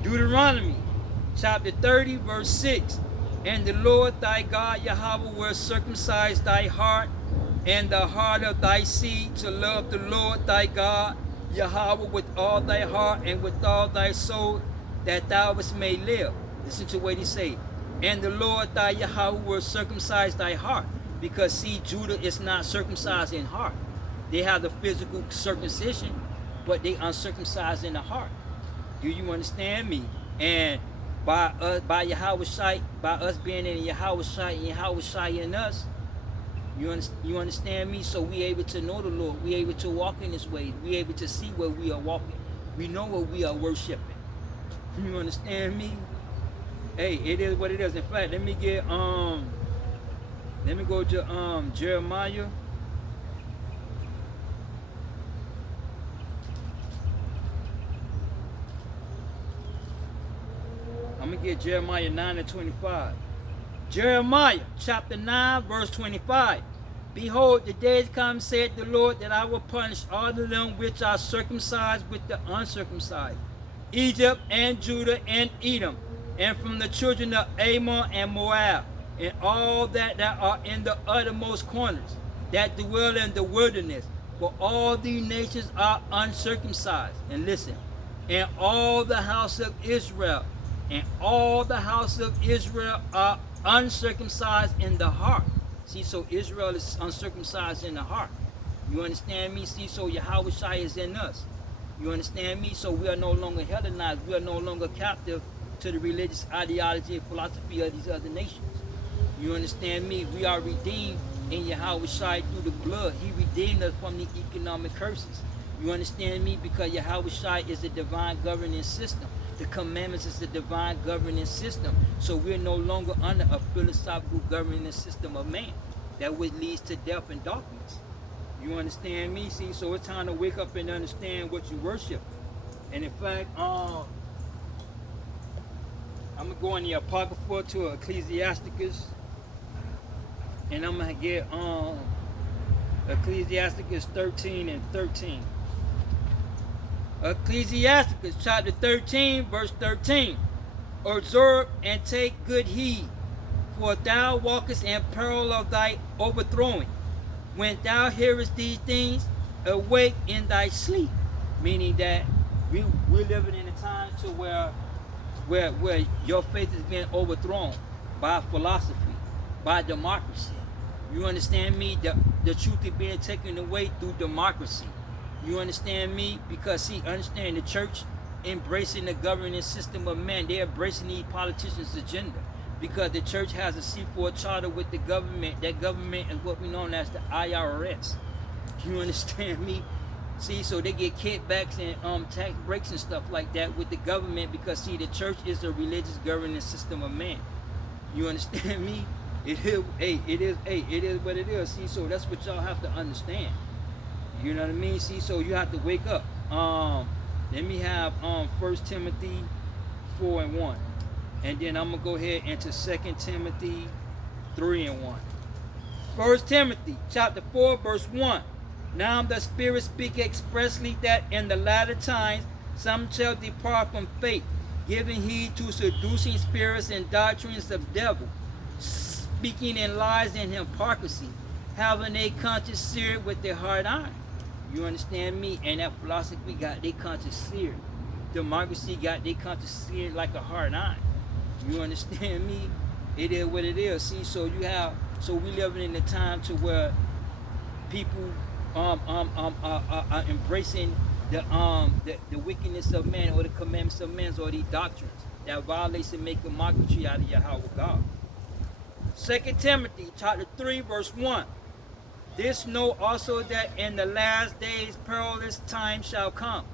Deuteronomy chapter 30 verse 6. And the Lord thy God Yahweh will circumcise thy heart and the heart of thy seed to love the Lord thy God Yahweh with all thy heart and with all thy soul, that thou may live. Listen to what he say. And the Lord thy Yahweh will circumcise thy heart. Because see, Judah is not circumcised in heart. They have the physical circumcision, but they uncircumcised in the heart. Do you understand me? And by Yahweh Shai, by us being in Yahweh Shai and Yahweh Shai in us, you understand me? So we able to know the Lord. We able to walk in His ways. We able to see where we are walking. We know what we are worshiping. You understand me? Hey, it is what it is. In fact, let me go to Jeremiah. I'm going to get Jeremiah 9 and 25. Jeremiah chapter 9 verse 25. Behold, the days come, said the Lord, that I will punish all of them which are circumcised with the uncircumcised, Egypt and Judah and Edom, and from the children of Ammon and Moab, and all that are in the uttermost corners, that dwell in the wilderness. For all these nations are uncircumcised. And listen, and all the house of Israel, and all the house of Israel are uncircumcised in the heart. See, so Israel is uncircumcised in the heart. You understand me? See, so Yahweh Shai is in us. You understand me? So we are no longer Hellenized. We are no longer captive to the religious ideology and philosophy of these other nations. You understand me? We are redeemed in Yahweh Shai through the blood. He redeemed us from the economic curses. You understand me? Because Yahweh Shai is the divine governing system. The commandments is the divine governing system. So we're no longer under a philosophical governing system of man that which leads to death and darkness. You understand me? See, so it's time to wake up and understand what you worship. And in fact, I'm gonna go in the Apocrypha to Ecclesiasticus, and I'm gonna get Ecclesiasticus 13 and 13. Ecclesiasticus chapter 13 verse 13. Observe and take good heed, for thou walkest in peril of thy overthrowing. When thou hearest these things, awake in thy sleep. Meaning that we're living in a time to where your faith is being overthrown by philosophy, by democracy. You understand me? The truth is being taken away through democracy. You understand me? Because see, understand the church embracing the governing system of man. They're embracing the politicians' agenda. Because the church has a C4 charter with the government. That government is what we know as the IRS. You understand me? See, so they get kickbacks and tax breaks and stuff like that with the government because see, the church is a religious governing system of man. You understand me? It is what it is. See, so that's what y'all have to understand. You know what I mean? See, so you have to wake up. Let me have 1 Timothy 4 and 1. And then I'm going to go ahead into 2 Timothy 3 and 1. 1 Timothy chapter 4 verse 1. Now the Spirit speak expressly that in the latter times some shall depart from faith, giving heed to seducing spirits and doctrines of devil, speaking in lies and hypocrisy, having a conscience seared with their hard iron. You understand me? And that philosophy got their conscience seared. democracy got they come to see it like a hard eye. You understand me? It is what it is. See, so we living in a time to where people are embracing the wickedness of man or the commandments of man or these doctrines that violates and make a mockery out of Yahweh God. 2 Timothy chapter 3 verse 1. This know also that in the last days perilous times shall come.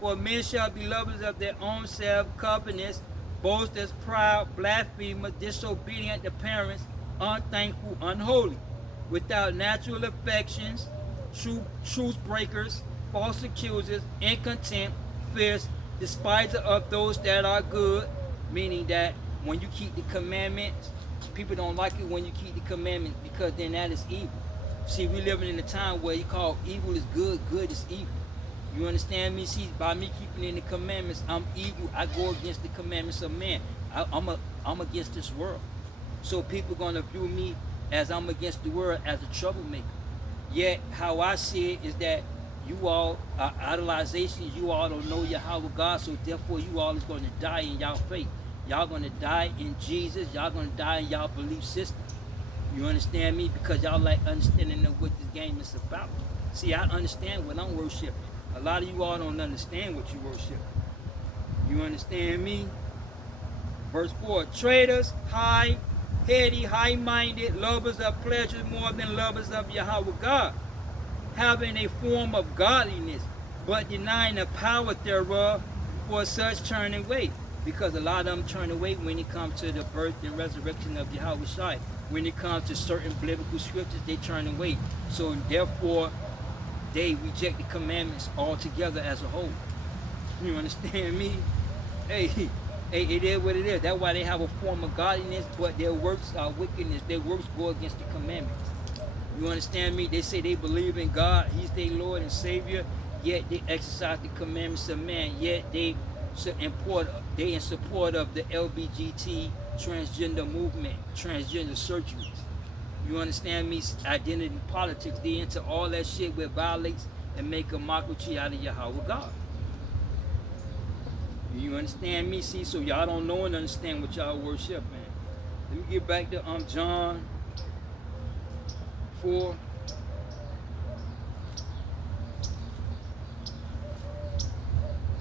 For men shall be lovers of their own self, covetous, boasters, proud, blasphemers, disobedient to parents, unthankful, unholy, without natural affections, truth breakers, false accusers, incontent, fierce, despiser of those that are good, meaning that when you keep the commandments, people don't like it when you keep the commandments because then that is evil. See, we living in a time where you call evil is good, good is evil. You understand me? See, by me keeping in the commandments, I'm evil. I go against the commandments of man. I'm against this world. So people gonna view me as I'm against the world as a troublemaker. Yet how I see it is that you all are idolizations. You all don't know Yahweh God, so therefore you all is gonna die in y'all faith. Y'all gonna die in Jesus. Y'all gonna die in y'all belief system. You understand me? Because y'all like understanding of what this game is about. See, I understand what I'm worshiping. A lot of you all don't understand what you worship. You understand me? Verse 4. Traitors, high-headed, high-minded, lovers of pleasure more than lovers of Yahweh God, having a form of godliness, but denying the power thereof, for such turn away. Because a lot of them turn away when it comes to the birth and resurrection of Yahweh Shai. When it comes to certain biblical scriptures, they turn away. So therefore, they reject the commandments altogether as a whole. You understand me? Hey, it is what it is. That's why they have a form of godliness, but their works are wickedness. Their works go against the commandments. You understand me? They say they believe in God. He's their Lord and Savior. Yet they exercise the commandments of man. Yet they in support of the LBGT transgender movement, transgender surgeries. You understand me? Identity politics. They into all that shit where violates and make a mockery out of Yahweh God. You understand me? See, so y'all don't know and understand what y'all worship, man. Let me get back to John 4.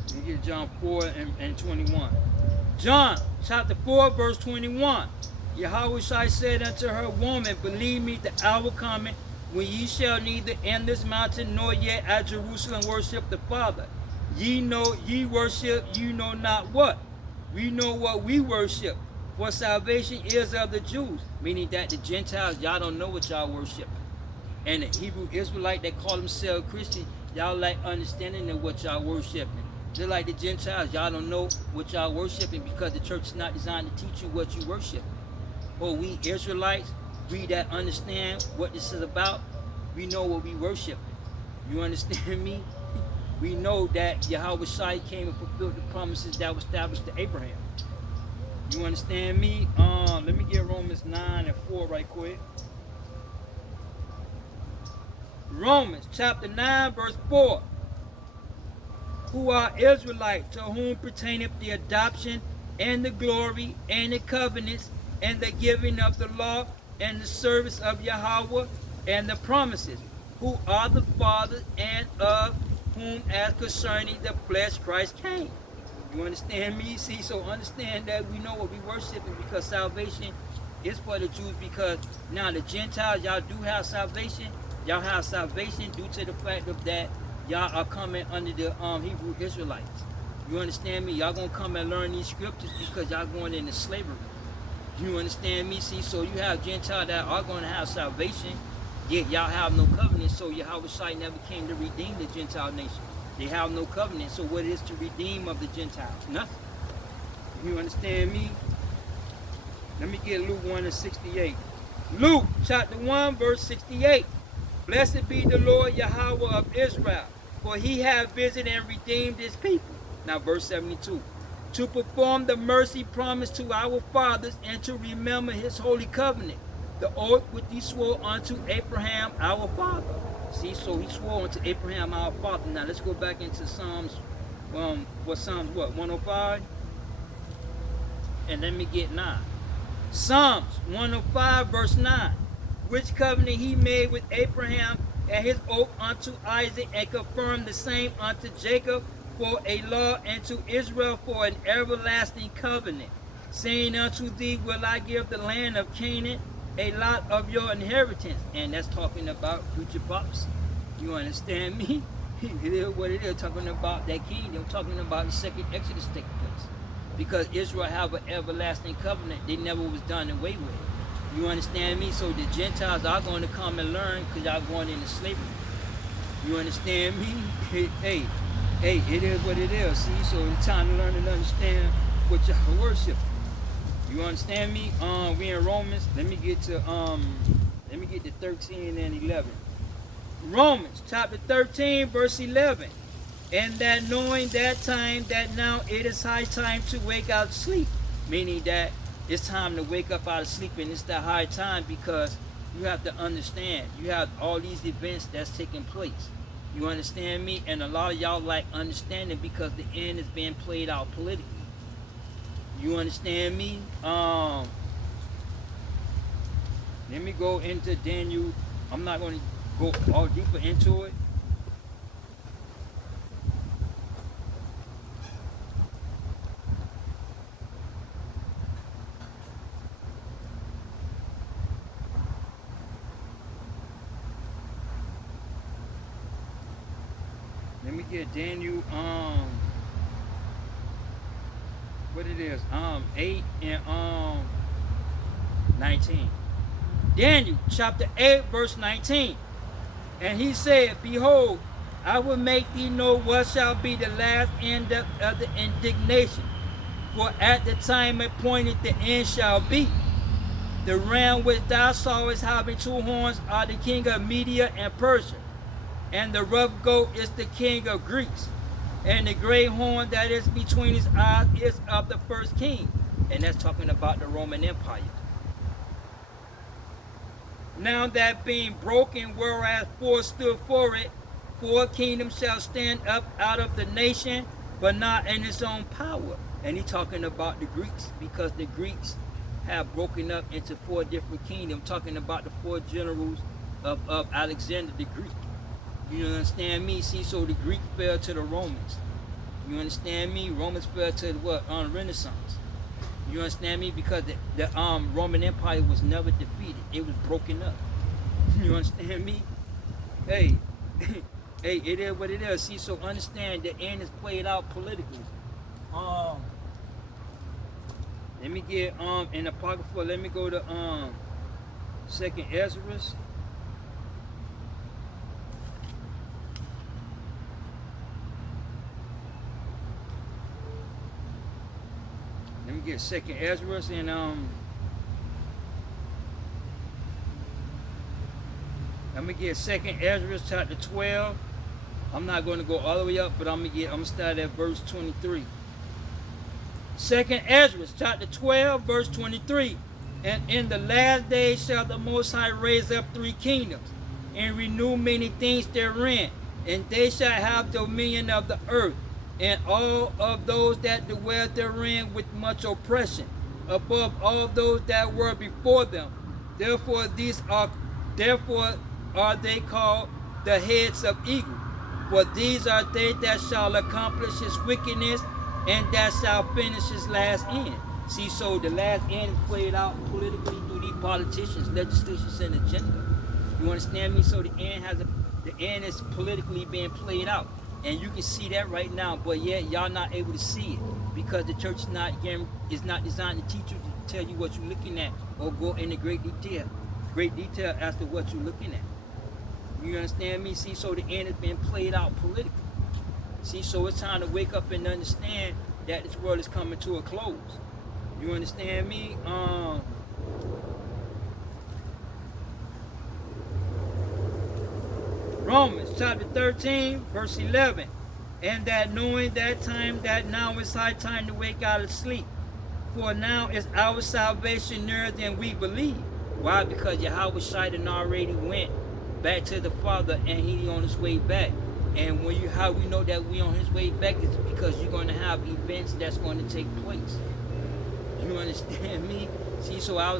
Let me get John 4 and 21. John chapter 4 verse 21. Yahweh Shai said unto her, Woman, believe me, the hour coming when ye shall neither in this mountain nor yet at Jerusalem worship the Father. Ye worship, you know not what. We know what we worship. For salvation is of the Jews. Meaning that the Gentiles, y'all don't know what y'all worship. And the Hebrew Israelite that call themselves Christian, y'all like understanding of what y'all worshiping. Just like the Gentiles, y'all don't know what y'all worshiping because the church is not designed to teach you what you worship. But we Israelites, we that understand what this is about, we know what we worship. You understand me? We know that Yahweh Shai came and fulfilled the promises that were established to Abraham. You understand me? Let me get Romans 9 and 4 right quick. Romans chapter 9 verse 4. Who are Israelites, to whom pertaineth the adoption and the glory and the covenants and the giving of the law and the service of Yahweh and the promises, who are the fathers, and of whom as concerning the flesh Christ came. You understand me? See, so understand that we know what we worshiping because salvation is for the Jews, because now the Gentiles, y'all do have salvation. Y'all have salvation due to the fact of that y'all are coming under the Hebrew Israelites. You understand me? Y'all gonna come and learn these scriptures because y'all going into slavery. You understand me? See, so you have Gentiles that are going to have salvation, yet y'all have no covenant. So Yahweh Shai never came to redeem the Gentile nation. They have no covenant. So what is to redeem of the Gentiles? Nothing. You understand me? Let me get Luke 1 and 68. Luke chapter 1 verse 68. Blessed be the Lord Yahweh of Israel, for he hath visited and redeemed his people. Now verse 72. To perform the mercy promised to our fathers and to remember his holy covenant, the oath which he swore unto Abraham our father. See, so he swore unto Abraham our father. Now let's go back into Psalms What Psalms, what, 105? And let me get 9. Psalms 105, verse 9. Which covenant he made with Abraham and his oath unto Isaac, and confirmed the same unto Jacob for a law, and to Israel for an everlasting covenant, saying unto thee, will I give the land of Canaan, a lot of your inheritance. And that's talking about future prophecy. You understand me? It is what it is, talking about that kingdom, talking about the second Exodus taking place. Because Israel have an everlasting covenant, they never was done away with. You understand me? So the Gentiles are going to come and learn, because y'all going into slavery. You understand me? Hey, it is what it is. See, so it's time to learn and understand what y'all worship. You understand me? We in Romans. Let me get to 13 and 11. Romans chapter 13, verse 11. And that knowing that time, that now it is high time to wake out of sleep. Meaning that it's time to wake up out of sleep, and it's the high time, because you have to understand, you have all these events that's taking place. You understand me? And a lot of y'all like understanding, because the end is being played out politically. You understand me? Let me go into Daniel. I'm not going to go all deeper into it. Let me get Daniel, what it is, 8 and 19. Daniel chapter 8, verse 19. And he said, behold, I will make thee know what shall be the last end of the indignation. For at the time appointed the end shall be. The ram which thou sawest having 2 horns are the king of Media and Persia. And the rough goat is the king of Greece. And the great horn that is between his eyes is of the first king. And that's talking about the Roman Empire. Now that being broken, whereas 4 stood for it, 4 kingdoms shall stand up out of the nation, but not in its own power. And he's talking about the Greeks, because the Greeks have broken up into 4 different kingdoms, talking about the 4 generals of Alexander the Greek. You understand me? See, so the Greeks fell to the Romans. You understand me? Romans fell to the what? Renaissance. You understand me? Because the Roman Empire was never defeated. It was broken up. You understand me? Hey, hey, it is what it is. See, so understand the end is played out politically. Let me get in Apocrypha. Let me go to Second Ezra. Let me get Second Ezra and let me get Second Ezra chapter 12. I'm not going to go all the way up, but I'm gonna start at verse 23. Second Ezra chapter 12, verse 23. And in the last days shall the Most High raise up 3 kingdoms, and renew many things therein, and they shall have dominion of the earth, and all of those that dwell therein with much oppression, above all those that were before them. Therefore are they called the heads of eagle. For these are they that shall accomplish his wickedness, and that shall finish his last end. See, so the last end is played out politically through these politicians, legislations, and agenda. You understand me? So the end is politically being played out. And you can see that right now, but yet y'all not able to see it, because the church is not designed to teach you, to tell you what you're looking at, or go into great detail as to what you're looking at. You understand me? See, so the end is being played out politically. See, so it's time to wake up and understand that this world is coming to a close. You understand me? Romans chapter 13, verse 11. And that knowing that time, that now is high time to wake out of sleep. For now is our salvation nearer than we believe. Why? Because Yahweh Shaitan already went back to the Father, and he on his way back. And when you how we know that we on his way back is because you're going to have events that's going to take place. You understand me? See, so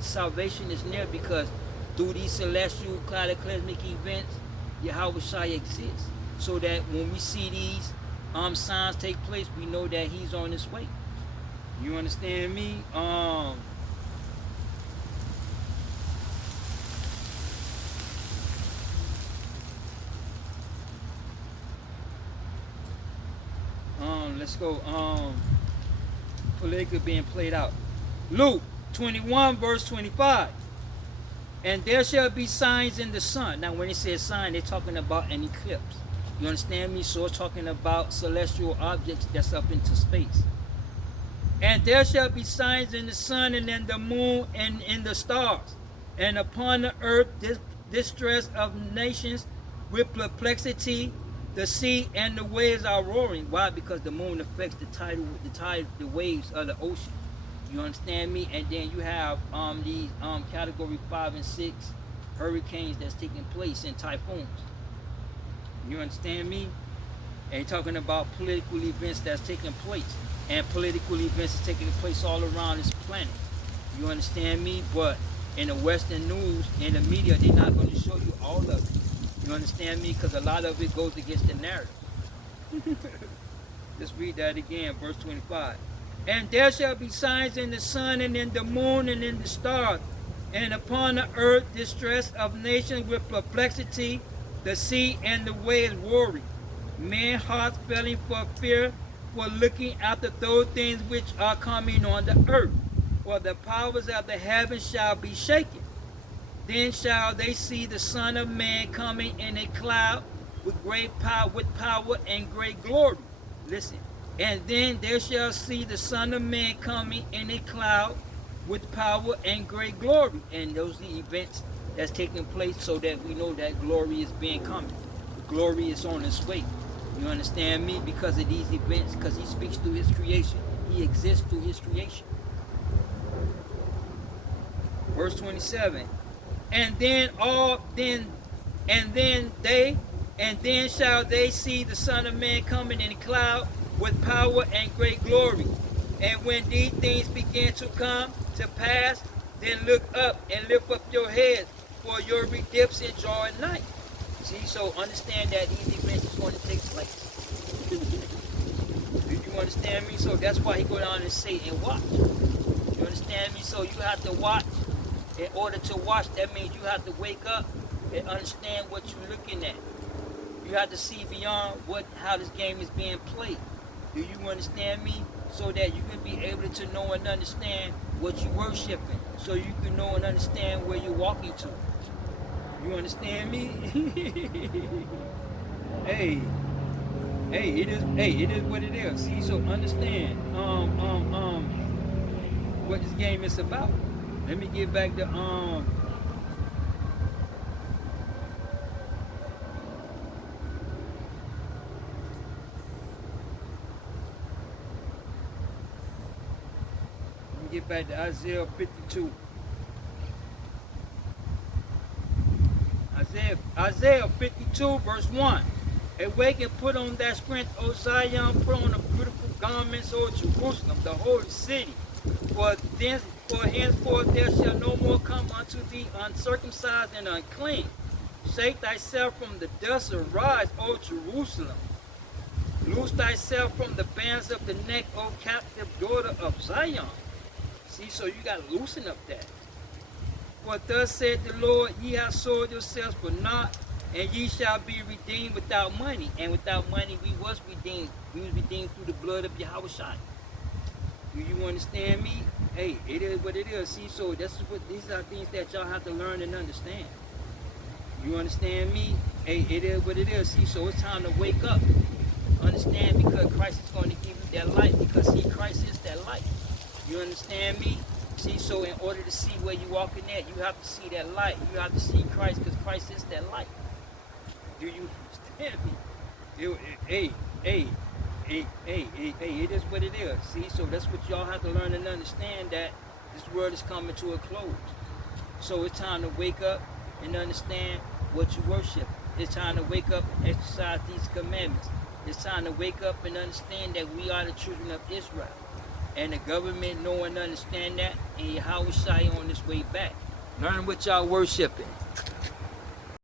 salvation is near because through these celestial cataclysmic events, Yahweh Shai exists. So that when we see these signs take place, we know that he's on his way. You understand me? Let's go. Politically being played out. Luke 21 verse 25. And there shall be signs in the sun. Now when it says sign, they're talking about an eclipse. You understand me? So it's talking about celestial objects that's up into space. And there shall be signs in the sun and in the moon and in the stars. And upon the earth distress of nations with perplexity. The sea and the waves are roaring. Why? Because the moon affects the waves of the ocean. You understand me? And then you have these category 5 and 6 hurricanes that's taking place in typhoons. You understand me? And talking about political events that's taking place. And political events is taking place all around this planet. You understand me? But in the Western news, in the media, they're not going to show you all of it. You understand me? Because a lot of it goes against the narrative. Let's read that again, verse 25. And there shall be signs in the sun and in the moon and in the stars, and upon the earth distress of nations with perplexity, the sea and the waves roaring, men's hearts failing for fear, for looking after those things which are coming on the earth. For the powers of the heavens shall be shaken. Then shall they see the Son of Man coming in a cloud with power and great glory. Listen. And then they shall see the Son of Man coming in a cloud with power and great glory. And those are the events that's taking place so that we know that glory is being coming. Glory is on its way. You understand me? Because of these events, because he speaks through his creation. He exists through his creation. Verse 27. And then shall they see the Son of Man coming in a cloud with power and great glory. And when these things begin to come to pass, then look up and lift up your heads, for your redemption drawing nigh. See, so understand that these events is going to take place. Do you understand me? So that's why he go down and say, and watch. You understand me? So you have to watch. In order to watch, that means you have to wake up and understand what you're looking at. You have to see beyond how this game is being played. Do you understand me? So that you can be able to know and understand what you're worshiping. So you can know and understand where you're walking to. You understand me? Hey, it is what it is. See, so understand what this game is about. Let me get back to Isaiah 52. Isaiah 52 verse 1. Awake and put on that strength, O Zion, put on the beautiful garments, O Jerusalem, the holy city. For henceforth there shall no more come unto thee uncircumcised and unclean. Shake thyself from the dust, arise, O Jerusalem. Loose thyself from the bands of the neck, O captive daughter of Zion. See, so you got to loosen up that. For thus said the Lord, ye have sold yourselves for naught, and ye shall be redeemed without money. And without money we was redeemed. We was redeemed through the blood of Yahweh Shai. Do you understand me? Hey, it is what it is. See, so these are things that y'all have to learn and understand. You understand me? Hey, it is what it is. See, so it's time to wake up. Understand, because Christ is going to give you that light, because see, Christ is that light. You understand me? See, so in order to see where you're walking at, you have to see that light. You have to see Christ, because Christ is that light. Do you understand me? Hey, it is what it is. See, so that's what y'all have to learn and understand, that this world is coming to a close. So it's time to wake up and understand what you worship. It's time to wake up and exercise these commandments. It's time to wake up and understand that we are the children of Israel. And the government know and understand that, and Yahweh Shai on his way back. Learn what y'all worshiping.